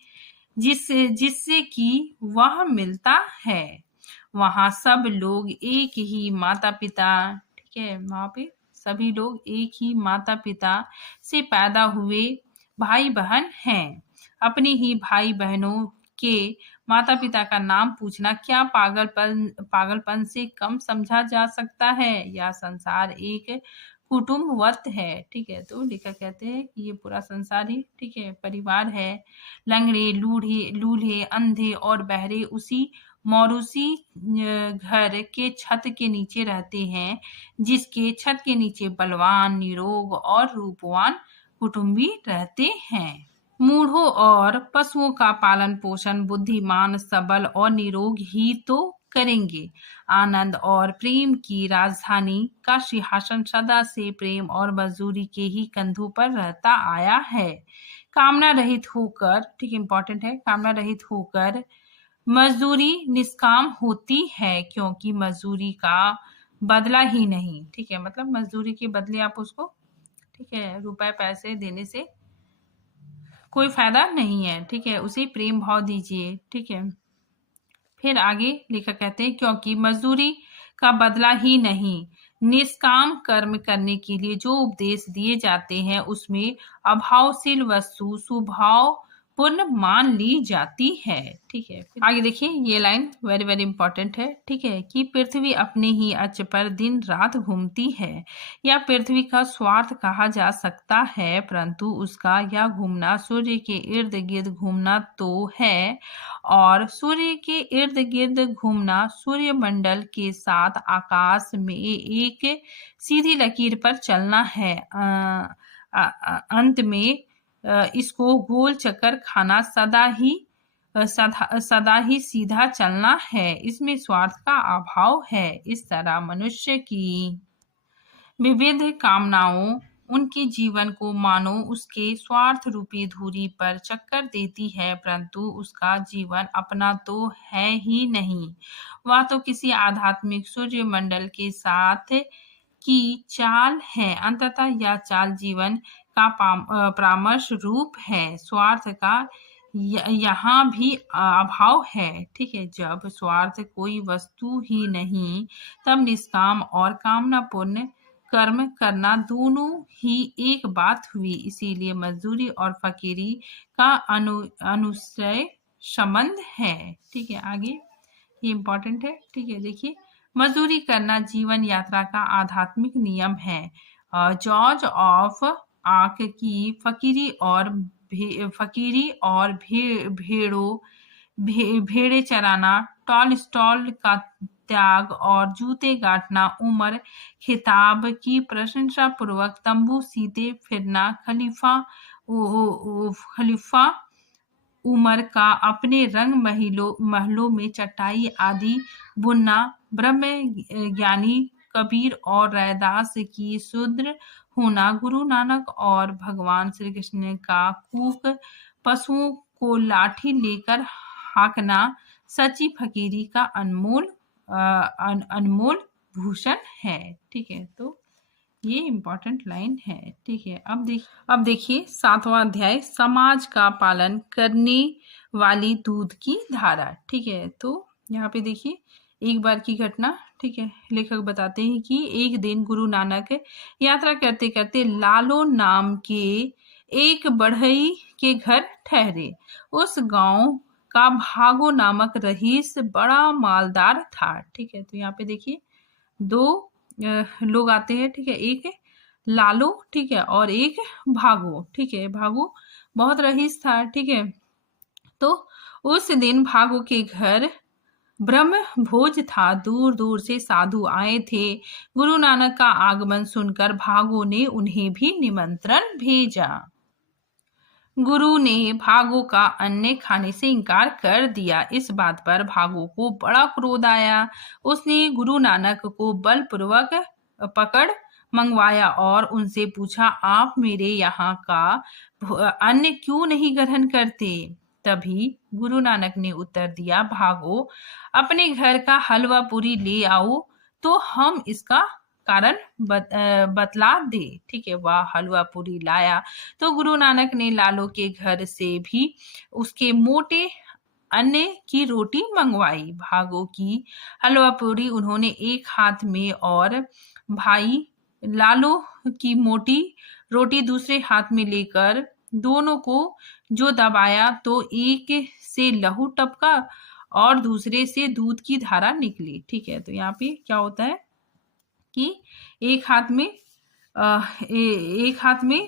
जिससे कि वह मिलता है। वहाँ सब लोग एक ही माता पिता, ठीक है, वहाँ पे सभी लोग एक ही माता पिता से पैदा हुए भाई बहन हैं। अपने ही भाई बहनों के माता पिता का नाम पूछना क्या पागलपन से कम समझा जा सकता है? यह संसार एक कुटुम्बवत है। ठीक है, तो लेखक कहते हैं कि ये पूरा संसार ही, ठीक है, परिवार है। लंगड़े, लूल्हे, अंधे और बहरे उसी मौरूसी घर के छत के नीचे रहते हैं, जिसके छत के नीचे बलवान, निरोग और रूपवान कुटुंबी रहते हैं। मूढ़ों और पशुओं का पालन पोषण बुद्धिमान, सबल और निरोग ही तो करेंगे। आनंद और प्रेम की राजधानी का सिंहासन सदा से प्रेम और मजदूरी के ही कंधों पर रहता आया है। कामना रहित होकर, ठीक, इंपॉर्टेंट है, कामना रहित होकर मजदूरी निष्काम होती है, क्योंकि मजदूरी का बदला ही नहीं, ठीक है, मतलब मजदूरी के बदले आप उसको, ठीक है, रुपए पैसे देने से कोई फायदा नहीं है, ठीक है, उसे प्रेम भाव दीजिए, ठीक है। फिर आगे लेखक कहते हैं क्योंकि मजदूरी का बदला ही नहीं, निष्काम कर्म करने के लिए जो उपदेश दिए जाते हैं उसमें अभावशील वस्तु स्वभाव पूर्ण मान ली जाती है। ठीक है, फिर आगे देखिए, ये लाइन वेरी वेरी इंपॉर्टेंट है। ठीक है, कि पृथ्वी अपने ही अक्ष पर दिन रात घूमती है। यह पृथ्वी का स्वार्थ कहा जा सकता है, परंतु उसका यह घूमना सूर्य के इर्द गिर्द घूमना तो है, और सूर्य के इर्द गिर्द घूमना सूर्यमंडल के साथ आकाश में एक सीधी लकीर पर चलना है। अंत में इसको गोल चक्कर खाना सदा ही सीधा चलना है। इसमें स्वार्थ का अभाव है। इस तरह मनुष्य की विविध कामनाओं उनके जीवन को मानो उसके स्वार्थ रूपी धुरी पर चक्कर देती है, परंतु उसका जीवन अपना तो है ही नहीं। वह तो किसी आध्यात्मिक सूर्यमंडल के साथ की चाल है। अंततः यह चाल जीवन का परामर्श रूप है। स्वार्थ का यहाँ भी अभाव है। ठीक है, जब स्वार्थ कोई वस्तु ही नहीं, तब निष्काम और कामनापूर्ण कर्म करना दोनों ही एक बात हुई। इसीलिए मजदूरी और फकीरी का अनुशय संबंध है। ठीक है, आगे ये इम्पोर्टेंट है। ठीक है, देखिए, मजदूरी करना जीवन यात्रा का आध्यात्मिक नियम है। जॉर्ज ऑफ आर्क की फकीरी और भेड़े चराना, टॉलस्टॉय का त्याग और जूते गांठना, उमर खिताब की प्रशंसा पूर्वक तंबू सीते फिरना, खलीफा उमर का अपने रंग महलों में चटाई आदि बुनना, ब्रह्म ज्ञानी कबीर और रैदास की शूद्र होना, गुरु नानक और भगवान श्री कृष्ण का कूक, पशुओं को लाठी लेकर हांकना सच्ची फकीरी का अनमोल भूषण है। ठीक है, तो ये इम्पोर्टेंट लाइन है। ठीक है, अब देखिए 7वां अध्याय, समाज का पालन करने वाली दूध की धारा। ठीक है, तो यहाँ पे देखिए एक बार की घटना। ठीक है, लेखक बताते हैं कि एक दिन गुरु नानक यात्रा करते करते लालो नाम के एक बढ़ई के घर ठहरे। उस गांव का भागो नामक रईस बड़ा मालदार था। ठीक है, तो यहाँ पे देखिए दो लोग आते हैं। ठीक है, एक लालो, ठीक है, और एक भागो। ठीक है, भागो बहुत रईस था। ठीक है, तो उस दिन भागो के घर ब्रह्म भोज था। दूर दूर से साधु आए थे। गुरु नानक का आगमन सुनकर भागो ने उन्हें भी निमंत्रण भेजा। गुरु ने भागो का अन्न खाने से इनकार कर दिया। इस बात पर भागो को बड़ा क्रोध आया। उसने गुरु नानक को बलपूर्वक पकड़ मंगवाया और उनसे पूछा, आप मेरे यहाँ का अन्न क्यों नहीं ग्रहण करते? तभी गुरु नानक ने उत्तर दिया, भागो अपने घर का हलवा पूरी ले आओ तो हम इसका कारण बतला दे। ठीक है, वह हलवा पूरी लाया तो गुरु नानक ने लालो के घर से भी उसके मोटे अन्य की रोटी मंगवाई। भागो की हलवा पूरी उन्होंने एक हाथ में और भाई लालो की मोटी रोटी दूसरे हाथ में लेकर दोनों को जो दबाया तो एक से लहू टपका और दूसरे से दूध की धारा निकली। ठीक है, तो यहाँ पे क्या होता है कि एक हाथ में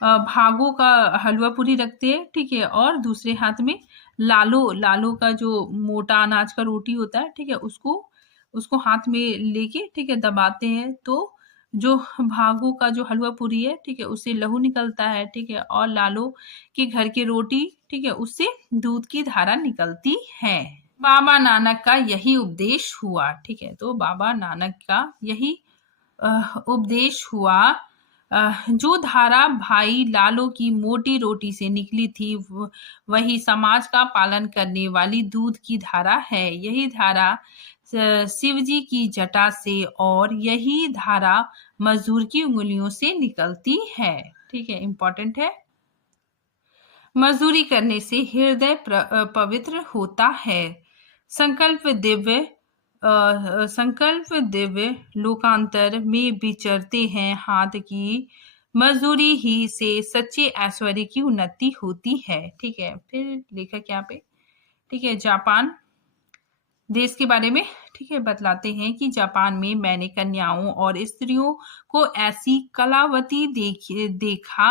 भागो का हलवा पूरी रखते हैं। ठीक है, और दूसरे हाथ में लालो का जो मोटा अनाज का रोटी होता है, ठीक है, उसको हाथ में लेके, ठीक है, दबाते हैं तो जो भागो का जो हलवा पूरी है, ठीक है, उससे लहू निकलता है। ठीक है, और लालो के घर की रोटी, ठीक है, उससे दूध की धारा निकलती है। बाबा नानक का यही उपदेश हुआ। ठीक है, तो बाबा नानक का यही उपदेश हुआ। जो धारा भाई लालो की मोटी रोटी से निकली थी वही समाज का पालन करने वाली दूध की धारा है। यही धारा शिव जी की जटा से और यही धारा मजदूर की उंगलियों से निकलती है। ठीक है, इंपॉर्टेंट है। मजदूरी करने से हृदय पवित्र होता है। संकल्प दिव्य लोकांतर में विचरते हैं। हाथ की मजदूरी ही से सच्चे ऐश्वर्य की उन्नति होती है। ठीक है, फिर लेखक यहाँ पे, ठीक है, जापान देश के बारे में, ठीक है, बतलाते हैं कि जापान में मैंने कन्याओं और स्त्रियों को ऐसी कलावती देखा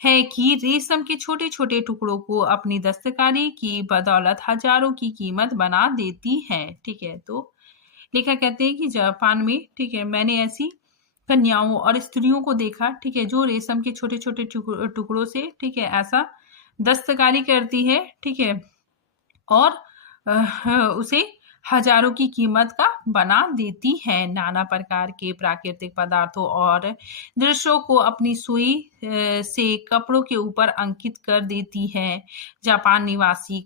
है कि रेशम के छोटे छोटे टुकड़ों को अपनी दस्तकारी की बदौलत हजारों की कीमत बना देती है। ठीक है, तो लेखक कहते हैं कि जापान में, ठीक है, मैंने ऐसी कन्याओं और स्त्रियों को देखा, ठीक है, जो रेशम के छोटे छोटे टुकड़ों से, ठीक है, ऐसा दस्तकारी करती है। ठीक है, और उसे हजारों की कीमत का बना देती है। नाना प्रकार के प्राकृतिक पदार्थों और दृश्यों को अपनी सुई से कपड़ों के ऊपर अंकित कर देती है। जापान निवासी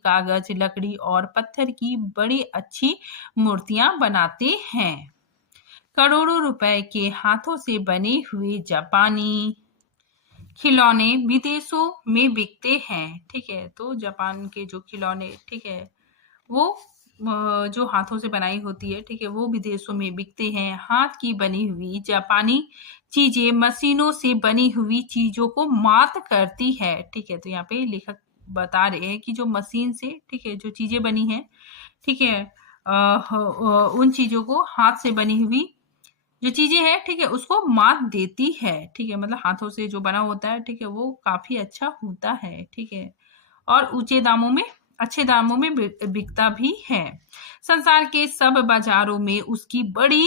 कागज, लकड़ी और पत्थर की बड़ी अच्छी मूर्तियां बनाते हैं। करोड़ों रुपए के हाथों से बने हुए जापानी खिलौने विदेशों में बिकते हैं। ठीक है, तो जापान के जो खिलौने, ठीक है, वो जो हाथों से बनाई होती है, ठीक है, वो विदेशों में बिकते हैं। हाथ की बनी हुई जापानी चीजें मशीनों से बनी हुई चीजों को मात करती है। ठीक है, तो यहाँ पे लेखक बता रहे हैं कि जो मशीन से, ठीक है, जो चीजें बनी हैं, ठीक है, उन चीजों को हाथ से बनी हुई जो चीजें हैं, ठीक है, उसको मात देती है। ठीक है, मतलब हाथों से जो बना होता है, ठीक है, वो काफी अच्छा होता है। ठीक है, और अच्छे दामों में बिकता भी है। संसार के सब बाजारों में उसकी बड़ी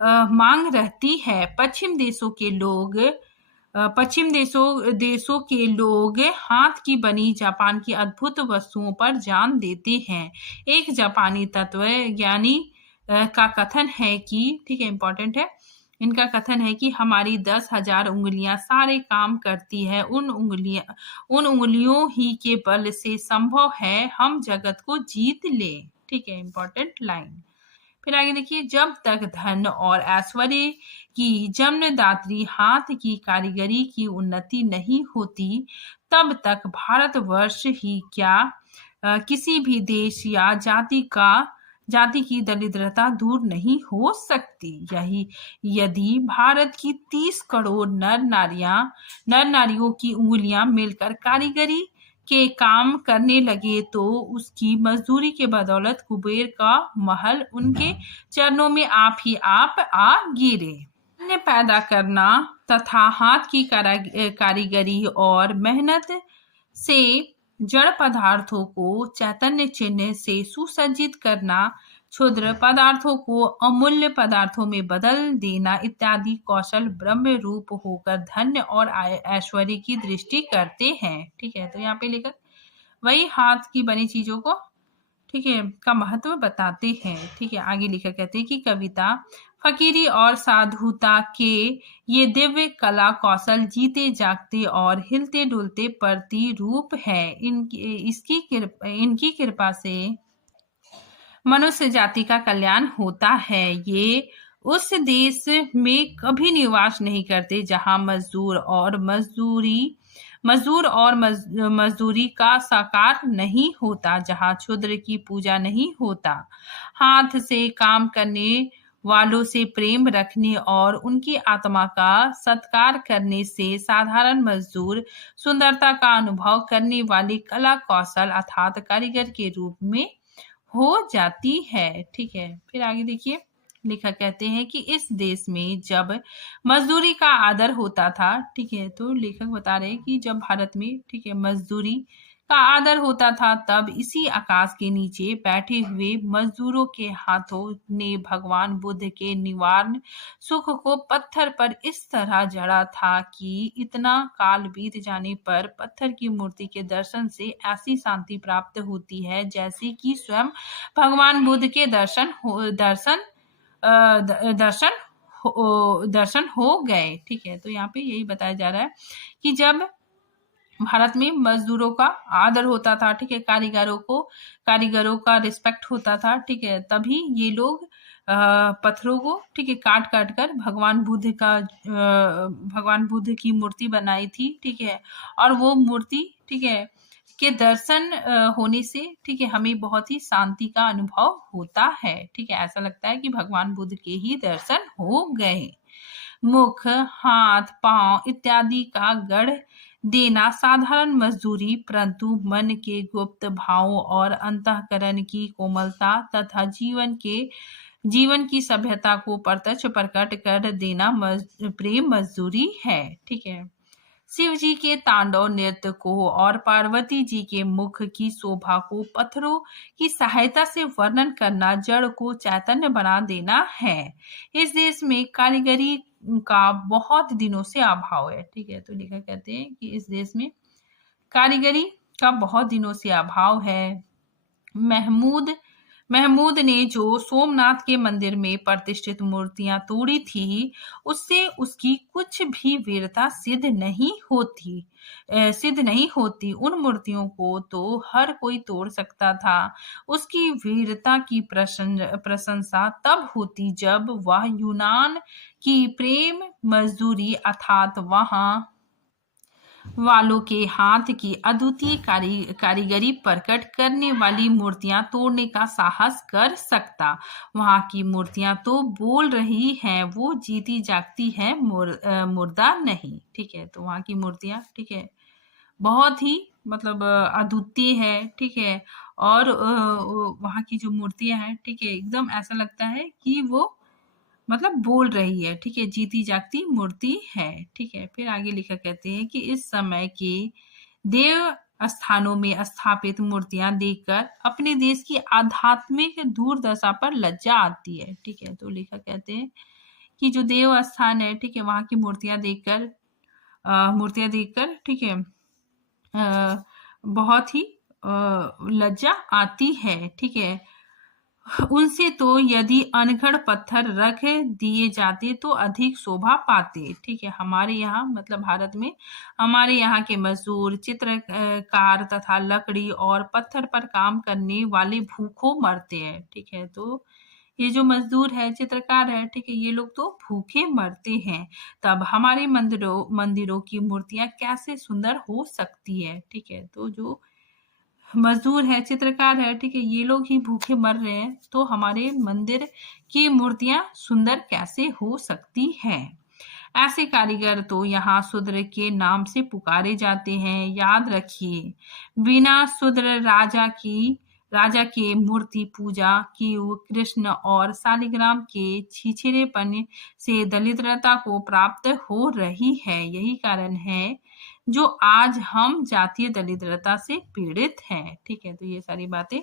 मांग रहती है। पश्चिम देशों के लोग हाथ की बनी जापान की अद्भुत वस्तुओं पर जान देते हैं। एक जापानी तत्वज्ञानी का कथन है कि, ठीक है, इंपॉर्टेंट है, इनका कथन है कि हमारी 10,000 उंगलियां सारे काम करती है। उन उंगलियों ही के बल से संभव है हम जगत को जीत ले। ठीक है, इंपॉर्टेंट लाइन। फिर आगे देखिए, जब तक धन और ऐश्वर्य की जन्मदात्री हाथ की कारीगरी की उन्नति नहीं होती, तब तक भारतवर्ष ही क्या किसी भी देश या जाति की दरिद्रता दूर नहीं हो सकती। यही यदि भारत की 30 करोड़ नर नारियों की उंगलियां मिलकर कारीगरी के काम करने लगे तो उसकी मजदूरी के बदौलत कुबेर का महल उनके चरणों में आप ही आप आ गिरे। अन्न पैदा करना तथा हाथ की कारीगरी और मेहनत से जड़ पदार्थों को चैतन्य चिन्ह से सुसज्जित करना, क्षुद्र पदार्थों को अमूल्य पदार्थों में बदल देना इत्यादि कौशल ब्रह्म रूप होकर धन्य और ऐश्वर्य की दृष्टि करते हैं। ठीक है, तो यहाँ पे लेकर वही हाथ की बनी चीजों को, ठीक है, का महत्व बताते हैं। ठीक है, आगे लिखा कहते हैं कि कविता फकीरी और साधुता के ये दिव्य कला कौशल जीते जागते और हिलते डुलते प्रतिरूप है। इनकी कृपा से मनुष्य जाति का कल्याण होता है। ये उस देश में कभी निवास नहीं करते जहां मजदूर और मजदूरी का साकार नहीं होता, जहां क्षुद्र की पूजा नहीं होता। हाथ से काम करने वालों से प्रेम रखने और उनकी आत्मा का सत्कार करने से साधारण मजदूर सुंदरता का अनुभव करने वाली कला कौशल अर्थात कारीगर के रूप में हो जाती है। ठीक है, फिर आगे देखिए, लेखक कहते हैं कि इस देश में जब मजदूरी का आदर होता था, ठीक है, तो लेखक बता रहे हैं कि जब भारत में, ठीक है, मजदूरी का आदर होता था, तब इसी आकाश के नीचे बैठे हुए मजदूरों के हाथों ने भगवान बुद्ध के निवारण सुख को पत्थर पर इस तरह जड़ा था कि इतना काल बीत जाने पर पत्थर की मूर्ति के दर्शन से ऐसी शांति प्राप्त होती है जैसे कि स्वयं भगवान बुद्ध के दर्शन हो गए। ठीक है, तो यहाँ पे यही बताया जा रहा है कि जब भारत में मजदूरों का आदर होता था, ठीक है, कारीगरों का रिस्पेक्ट होता था, ठीक है, तभी ये लोग पत्थरों को, ठीक है, काट काट कर भगवान बुद्ध की मूर्ति बनाई थी। ठीक है, और वो मूर्ति, ठीक है, के दर्शन होने से, ठीक है, हमें बहुत ही शांति का अनुभव होता है। ठीक है, ऐसा लगता है कि भगवान बुद्ध के ही दर्शन हो गए। मुख, हाथ, पांव इत्यादि का गढ़ देना साधारण मजदूरी, परंतु मन के गुप्त भावों और अंतःकरण की कोमलता तथा जीवन की सभ्यता को प्रत्यक्ष प्रकट कर देना प्रेम मजदूरी है। ठीक है, शिव जी के तांडव नृत्य को और पार्वती जी के मुख की शोभा को पत्थरों की सहायता से वर्णन करना जड़ को चैतन्य बना देना है। इस देश में कारीगरी का बहुत दिनों से अभाव है। ठीक है, तो लेखक कहते हैं कि इस देश में कारीगरी का बहुत दिनों से अभाव है। महमूद ने जो सोमनाथ के मंदिर में प्रतिष्ठित मूर्तियां तोड़ी थी, उससे उसकी कुछ भी वीरता सिद्ध नहीं होती। उन मूर्तियों को तो हर कोई तोड़ सकता था। उसकी वीरता की प्रशंसा तब होती जब वह यूनान की प्रेम मजदूरी अर्थात वहां वालों के हाथ की अद्वितीय कारीगरी प्रकट करने वाली मूर्तियां तोड़ने का साहस कर सकता। वहां की मूर्तियां तो बोल रही हैं, वो जीती जागती है, मुर्दा नहीं। ठीक है, तो वहां की मूर्तियां, ठीक है, बहुत ही मतलब अद्वितीय है। ठीक है, और वहां की जो मूर्तियां हैं, ठीक है, एकदम ऐसा लगता है कि वो मतलब बोल रही है। ठीक है, जीती जागती मूर्ति है। ठीक है, फिर आगे लिखा कहते हैं कि इस समय के देव स्थानों में स्थापित मूर्तियां देखकर अपने देश की आध्यात्मिक दुर्दशा पर लज्जा आती है। ठीक है, तो लेखक कहते हैं कि जो देव स्थान है, ठीक है, वहां की मूर्तियां देखकर, ठीक है, बहुत ही लज्जा आती है। ठीक है, उनसे तो यदि अनगढ़ पत्थर रख दिए जाते तो अधिक शोभा पाते। ठीक है, हमारे यहाँ मतलब भारत में हमारे यहाँ के मजदूर, चित्रकार तथा लकड़ी और पत्थर पर काम करने वाले भूखों मरते हैं। ठीक है, तो ये जो मजदूर है, चित्रकार है, ठीक है, ये लोग तो भूखे मरते हैं, तब हमारे मंदिरों की मूर्तियां कैसे सुंदर हो सकती है। ठीक है, तो जो मजदूर है, चित्रकार है, ठीक है, ये लोग ही भूखे मर रहे हैं, तो हमारे मंदिर की मूर्तियां सुंदर कैसे हो सकती हैं। ऐसे कारीगर तो यहाँ शूद्र के नाम से पुकारे जाते हैं। याद रखिए, बिना शूद्र राजा के मूर्ति पूजा की कृष्ण और शालिग्राम के छिछेरेपन से दरिद्रता को प्राप्त हो रही है। यही कारण है जो आज हम जातीय दरिद्रता से पीड़ित हैं। ठीक है, तो ये सारी बातें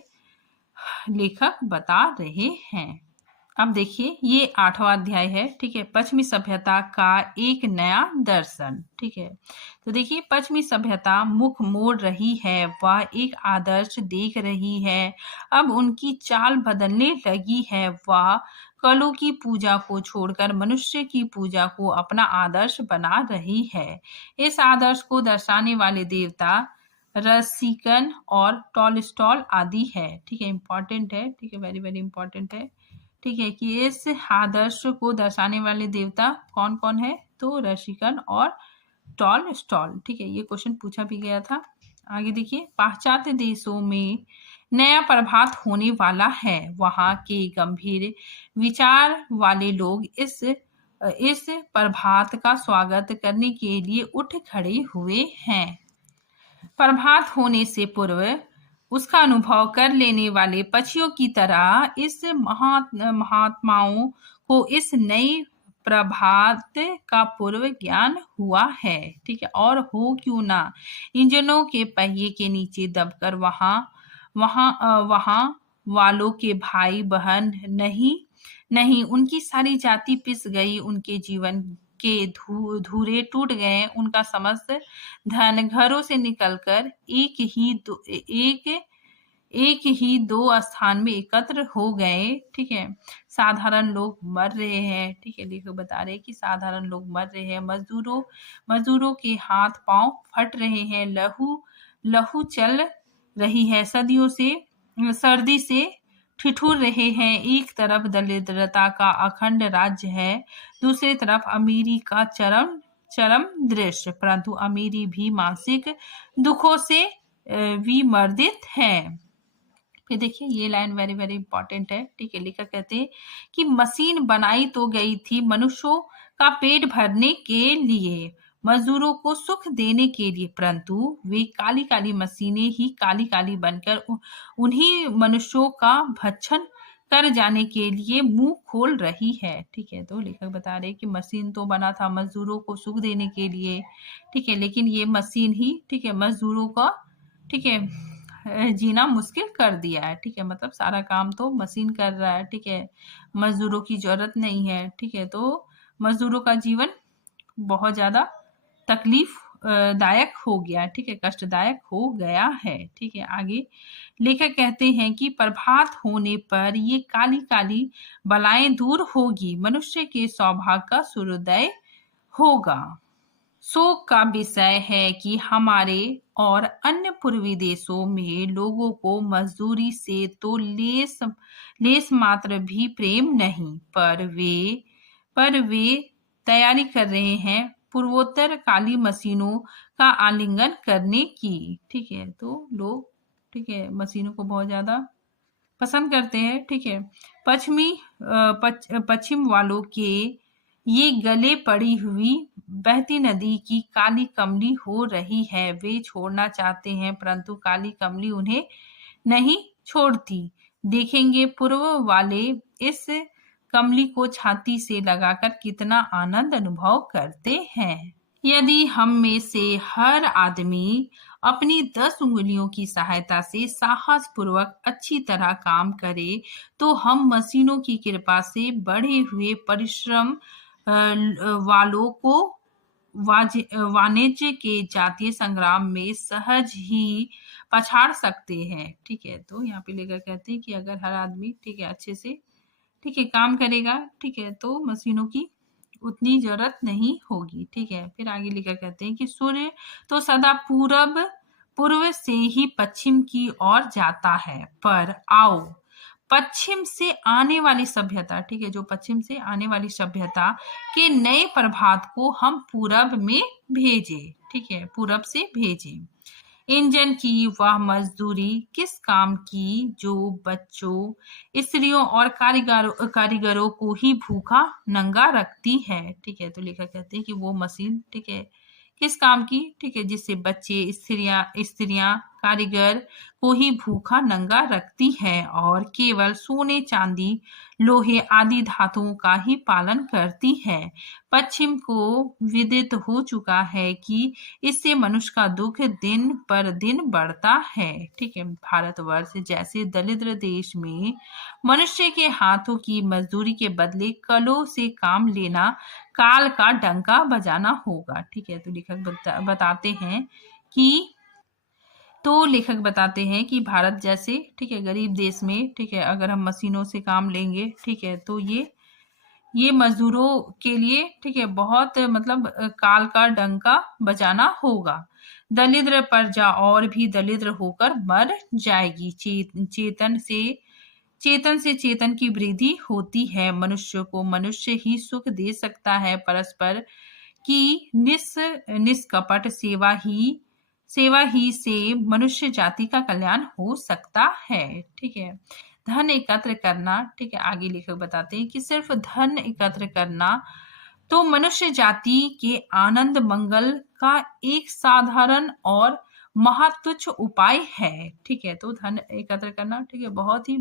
लेखक बता रहे हैं। अब देखिए ये 8वां अध्याय है, ठीक है। पश्चिमी सभ्यता का एक नया दर्शन, ठीक है। तो देखिए पश्चिमी सभ्यता मुख मोड़ रही है, वह एक आदर्श देख रही है। अब उनकी चाल बदलने लगी है, वह कलों की पूजा को छोड़कर मनुष्य की पूजा को अपना आदर्श बना रही है। इस आदर्श को दर्शाने वाले देवता रसिकन और टॉलस्टॉय आदि है, ठीक है। इंपॉर्टेंट है, ठीक है, वेरी वेरी इंपॉर्टेंट है, ठीक है, कि इस आदर्श को दर्शाने वाले देवता कौन कौन है, तो रसिकन और टॉलस्टॉय, ठीक है। ये क्वेश्चन पूछा भी गया था। आगे देखिए, पाश्चात्य देशों में नया प्रभात होने वाला है, वहां के गंभीर विचार वाले लोग इस प्रभात का स्वागत करने के लिए उठ खड़े हुए हैं। प्रभात होने से पूर्व उसका अनुभव कर लेने वाले पक्षियों की तरह इस महात्माओं को इस नई प्रभात का पूर्व ज्ञान हुआ है, ठीक है। और हो क्यों ना इंजनों के पहिए के नीचे दबकर वहां वालों के भाई बहन नहीं नहीं उनकी सारी जाति पिस गई, उनके जीवन के धूरे टूट गए, उनका समस्त धन घरों से निकलकर एक ही दो स्थान में एकत्र हो गए, ठीक है। साधारण लोग मर रहे हैं, ठीक है। लेखक बता रहे हैं कि साधारण लोग मर रहे हैं, मजदूरों के हाथ पांव फट रहे हैं, लहू चल रही है, सर्दी से ठिठुर रहे हैं। एक तरफ दरिद्रता का अखंड राज्य है, दूसरी तरफ अमीरी का चरम दृश्य, परंतु अमीरी भी मानसिक दुखों से विमर्दित है। फिर देखिए ये लाइन वेरी वेरी इंपॉर्टेंट है, ठीक है। लेखक कहते हैं कि मशीन बनाई तो गई थी मनुष्यों का पेट भरने के लिए, मजदूरों को सुख देने के लिए, परंतु वे काली काली मशीनें ही काली काली बनकर उन्हीं मनुष्यों का भक्षण कर जाने के लिए मुंह खोल रही है, ठीक है। तो लेखक बता रहे हैं कि मशीन तो बना था मजदूरों को सुख देने के लिए, ठीक है, लेकिन ये मशीन ही, ठीक है, मजदूरों का, ठीक है, जीना मुश्किल कर दिया है, ठीक है। मतलब सारा काम तो मशीन कर रहा है, ठीक है, मजदूरों की जरूरत नहीं है, ठीक है। तो मजदूरों का जीवन बहुत ज्यादा तकलीफ दायक हो गया, ठीक है, कष्टदायक हो गया है, ठीक है। आगे लेखक कहते हैं कि प्रभात होने पर ये काली काली बलाएं दूर होगी, मनुष्य के सौभाग्य का सूर्योदय होगा। शोक का विषय है कि हमारे और अन्य पूर्वी देशों में लोगों को मजदूरी से तो लेस मात्र भी प्रेम नहीं, पर वे तैयारी कर रहे हैं पूर्वोत्तर काली मशीनों का आलिंगन करने की, ठीक है। तो लोग, ठीक है, मशीनों को बहुत ज्यादा पसंद करते हैं, ठीक है। पश्चिम वालों के ये गले पड़ी हुई बहती नदी की काली कमली हो रही है, वे छोड़ना चाहते हैं, परंतु काली कमली उन्हें नहीं छोड़ती। देखेंगे पूर्व वाले इस कमली को छाती से लगाकर कितना आनंद अनुभव करते हैं। यदि हम में से हर आदमी अपनी 10 उंगलियों की सहायता से साहस पूर्वक अच्छी तरह काम करे, तो हम मशीनों की कृपा से बढ़े हुए परिश्रम वालों को वाणिज्य के जातीय संग्राम में सहज ही पछाड़ सकते हैं, ठीक है। तो यहाँ पे लेकर कहते हैं कि अगर हर आदमी, ठीक है, अच्छे से, ठीक है, काम करेगा, ठीक है, तो मशीनों की उतनी जरूरत नहीं होगी, ठीक है। फिर आगे लेकर कहते हैं कि सूर्य तो सदा पूर्व से ही पश्चिम की ओर जाता है, पर आओ पश्चिम से आने वाली सभ्यता, ठीक है, जो पश्चिम से आने वाली सभ्यता के नए प्रभात को हम पूरब में भेजे, ठीक है, पूरब से भेजे। इंजन की वह मजदूरी किस काम की जो बच्चों, स्त्रियों और कारीगरों को ही भूखा नंगा रखती है, ठीक है। तो लेखक कहते हैं कि वो मशीन, ठीक है, किस काम की, ठीक है, जिससे बच्चे, स्त्रियां कारीगर को ही भूखा नंगा रखती है और केवल सोने चांदी लोहे आदि धातुओं का ही पालन करती है। पश्चिम को विदित हो चुका है कि इससे मनुष्य का दुख दिन पर दिन बढ़ता है। ठीक है, भारतवर्ष जैसे दरिद्र देश में मनुष्य के हाथों की मजदूरी के बदले कलों से काम लेना काल का डंका बजाना होगा। ठीक है, तो लेखक बताते हैं कि भारत जैसे, ठीक है, गरीब देश में, ठीक है, अगर हम मशीनों से काम लेंगे, ठीक है, तो ये मजदूरों के लिए, ठीक है, बहुत मतलब काल का डंका बजाना होगा। दरिद्र प्रजा और भी दरिद्र होकर मर जाएगी। चेतन से चेतन की वृद्धि होती है। मनुष्य को मनुष्य ही सुख दे सकता है। परस्पर की निष्कपट सेवा ही से मनुष्य जाति का कल्याण हो सकता है। ठीक है, धन एकत्र करना, ठीक है, आगे लेखक बताते हैं कि सिर्फ धन एकत्र करना तो मनुष्य जाति के आनंद मंगल का एक साधारण और महातुच्छ उपाय है। ठीक है, तो धन एकत्र करना, ठीक है, बहुत ही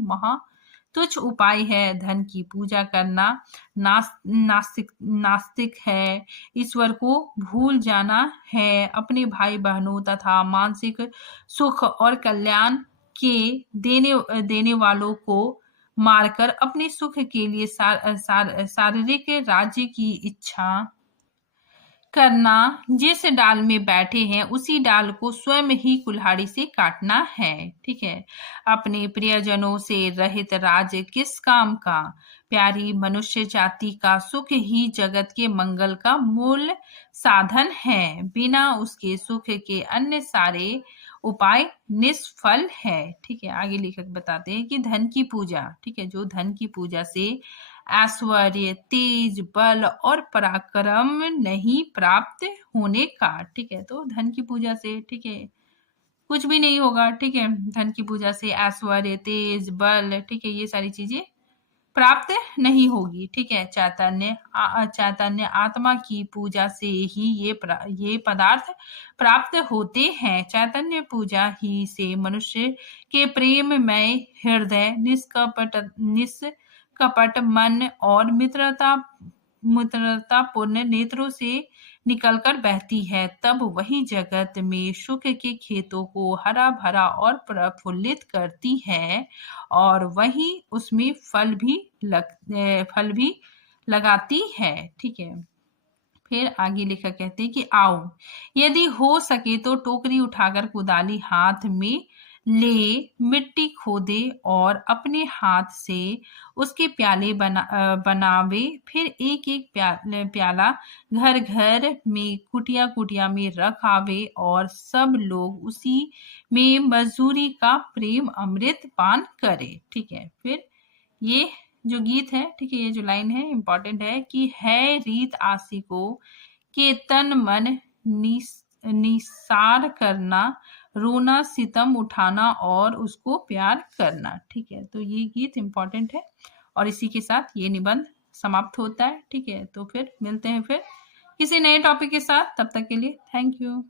तुच्छ उपाय है। धन की पूजा करना नास्तिक है। ईश्वर को भूल जाना है। अपने भाई बहनों तथा मानसिक सुख और कल्याण के देने वालों को मारकर अपने सुख के लिए शारीरिक राज्य की इच्छा करना। जिस डाल में बैठे हैं उसी डाल को स्वयं ही कुल्हाड़ी से काटना है। ठीक है, अपने प्रियजनों से रहित राज्य किस काम का। प्यारी मनुष्य जाति का सुख ही जगत के मंगल का मूल साधन है। बिना उसके सुख के अन्य सारे उपाय निष्फल है। ठीक है, आगे लेखक बताते हैं कि धन की पूजा, ठीक है, जो धन की पूजा से ऐश्वर्य, तेज, बल और पराक्रम नहीं प्राप्त होने का। ठीक है, तो धन की पूजा से, ठीक है, कुछ भी नहीं होगा। ठीक है, धन की पूजा से ऐश्वर्य, तेज, बल, ठीक है, ये सारी चीजें प्राप्त नहीं होगी। ठीक है, चैतन्य आत्मा की पूजा से ही ये पदार्थ प्राप्त होते हैं। चैतन्य पूजा ही से मनुष्य के प्रेममय हृदय, निष्कपट मन और मित्रतापूर्ण नेत्रों से निकलकर बहती है। तब वही जगत में सुख के खेतों को हरा भरा और प्रफुल्लित करती है और वही उसमें फल भी लगाती है। ठीक है, फिर आगे लेखक कहते हैं कि आओ, यदि हो सके तो टोकरी उठाकर कुदाली हाथ में ले मिट्टी खोदे और अपने हाथ से उसके प्याले बनावे। फिर एक एक प्याला घर घर में कुटिया कुटिया में रख आवे और सब लोग उसी में मजदूरी का प्रेम अमृत पान करे। ठीक है, फिर ये जो गीत है, ठीक है, ये जो लाइन है इम्पोर्टेंट है कि है रीत आशिकों के तन मन निसार करना, रोना सितम उठाना और उसको प्यार करना। ठीक है, तो ये गीत इम्पोर्टेंट है और इसी के साथ ये निबंध समाप्त होता है। ठीक है, तो फिर मिलते हैं फिर किसी नए टॉपिक के साथ। तब तक के लिए थैंक यू।